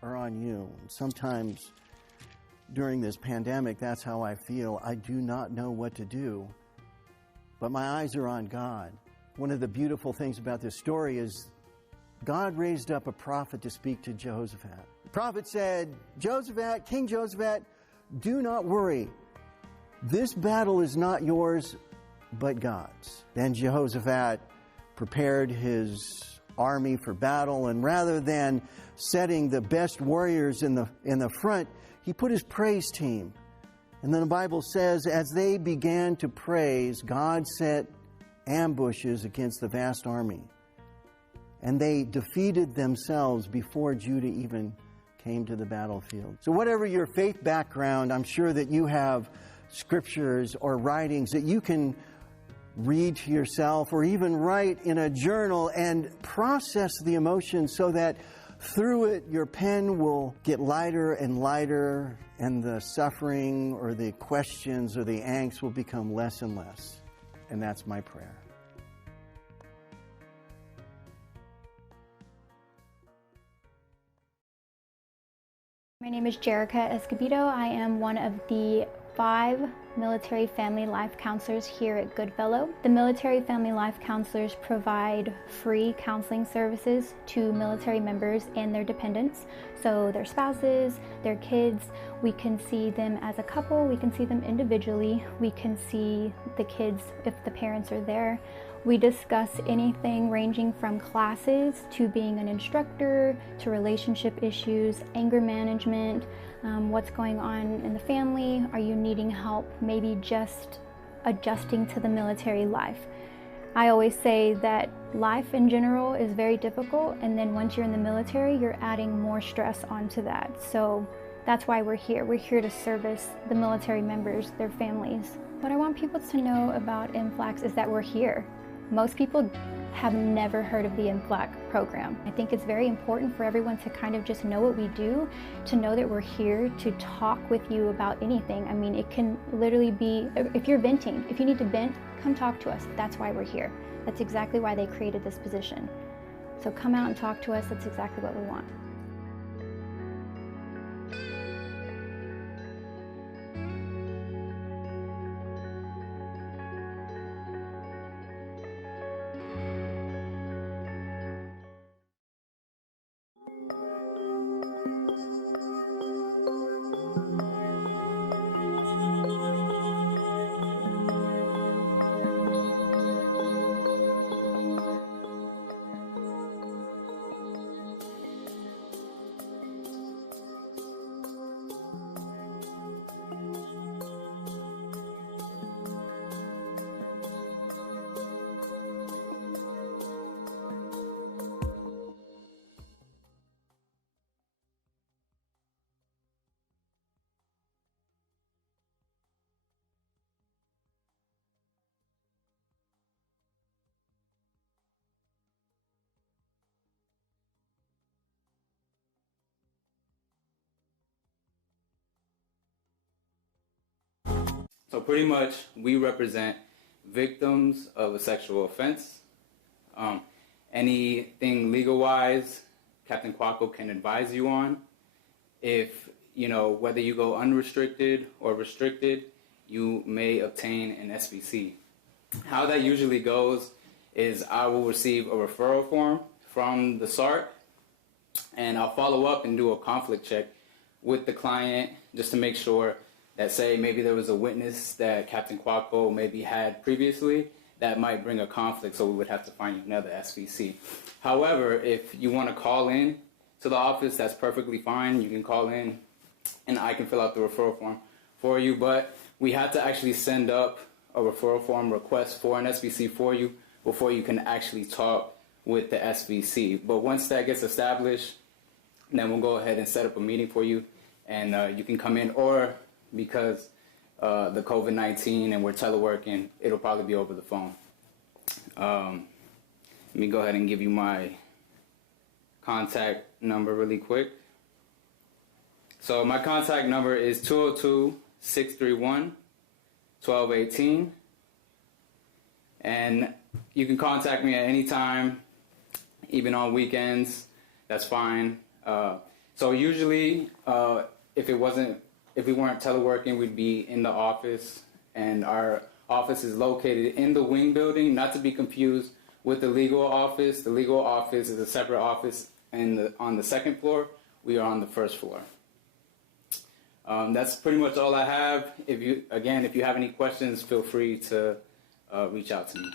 are on you." And sometimes during this pandemic, that's how I feel. I do not know what to do, but my eyes are on God. One of the beautiful things about this story is God raised up a prophet to speak to Jehoshaphat. The prophet said, "Jehoshaphat, King Jehoshaphat, do not worry. This battle is not yours, but God's." Then Jehoshaphat prepared his army for battle, and rather than setting the best warriors in the front, he put his praise team. And then the Bible says, as they began to praise, God set ambushes against the vast army. And they defeated themselves before Judah even came to the battlefield. So whatever your faith background, I'm sure that you have scriptures or writings that you can read to yourself or even write in a journal and process the emotions so that through it your pen will get lighter and lighter, and the suffering or the questions or the angst will become less and less. And that's my prayer. My name is Jerica Escobedo. I am one of the 5 military family life counselors here at Goodfellow. The military family life counselors provide free counseling services to military members and their dependents. So their spouses, their kids, we can see them as a couple, we can see them individually, we can see the kids if the parents are there. We discuss anything ranging from classes to being an instructor, to relationship issues, anger management, what's going on in the family, are you needing help maybe just adjusting to the military life. I always say that life in general is very difficult, and then once you're in the military, you're adding more stress onto that. So that's why we're here. We're here to service the military members, their families. What I want people to know about MFLACs is that we're here. Most people have never heard of the MFLAC program. I think it's very important for everyone to kind of just know what we do, to know that we're here to talk with you about anything. I mean, it can literally be, if you're venting, if you need to vent, come talk to us. That's why we're here. That's exactly why they created this position. So come out and talk to us. That's exactly what we want. So pretty much we represent victims of a sexual offense. Anything legal-wise, Captain Quacko can advise you on. If, whether you go unrestricted or restricted, you may obtain an SBC. How that usually goes is I will receive a referral form from the SART, and I'll follow up and do a conflict check with the client just to make sure that, say, maybe there was a witness that Captain Quacko maybe had previously that might bring a conflict, so we would have to find you another SBC. However, if you want to call in to the office, that's perfectly fine. You can call in, and I can fill out the referral form for you, but we have to actually send up a referral form request for an SBC for you before you can actually talk with the SBC. But once that gets established, then we'll go ahead and set up a meeting for you, and you can come in, or because the COVID-19 and we're teleworking, it'll probably be over the phone. Let me go ahead and give you my contact number really quick. So my contact number is 202-631-1218, and you can contact me at any time, even on weekends. That's fine. So usually, if we weren't teleworking, we'd be in the office, and our office is located in the wing building, not to be confused with the legal office. The legal office is a separate office on the second floor. We are on the first floor. That's pretty much all I have. If you have any questions, feel free to reach out to me.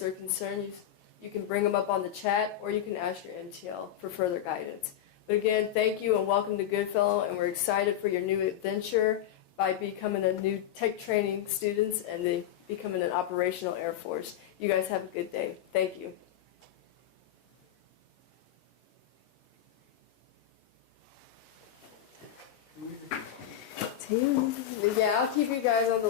Or concerns, you can bring them up on the chat, or you can ask your MTL for further guidance. But again, thank you and welcome to Goodfellow, and we're excited for your new adventure by becoming a new tech training students and then becoming an operational Air Force. You guys have a good day. Thank you. Yeah, I'll keep you guys on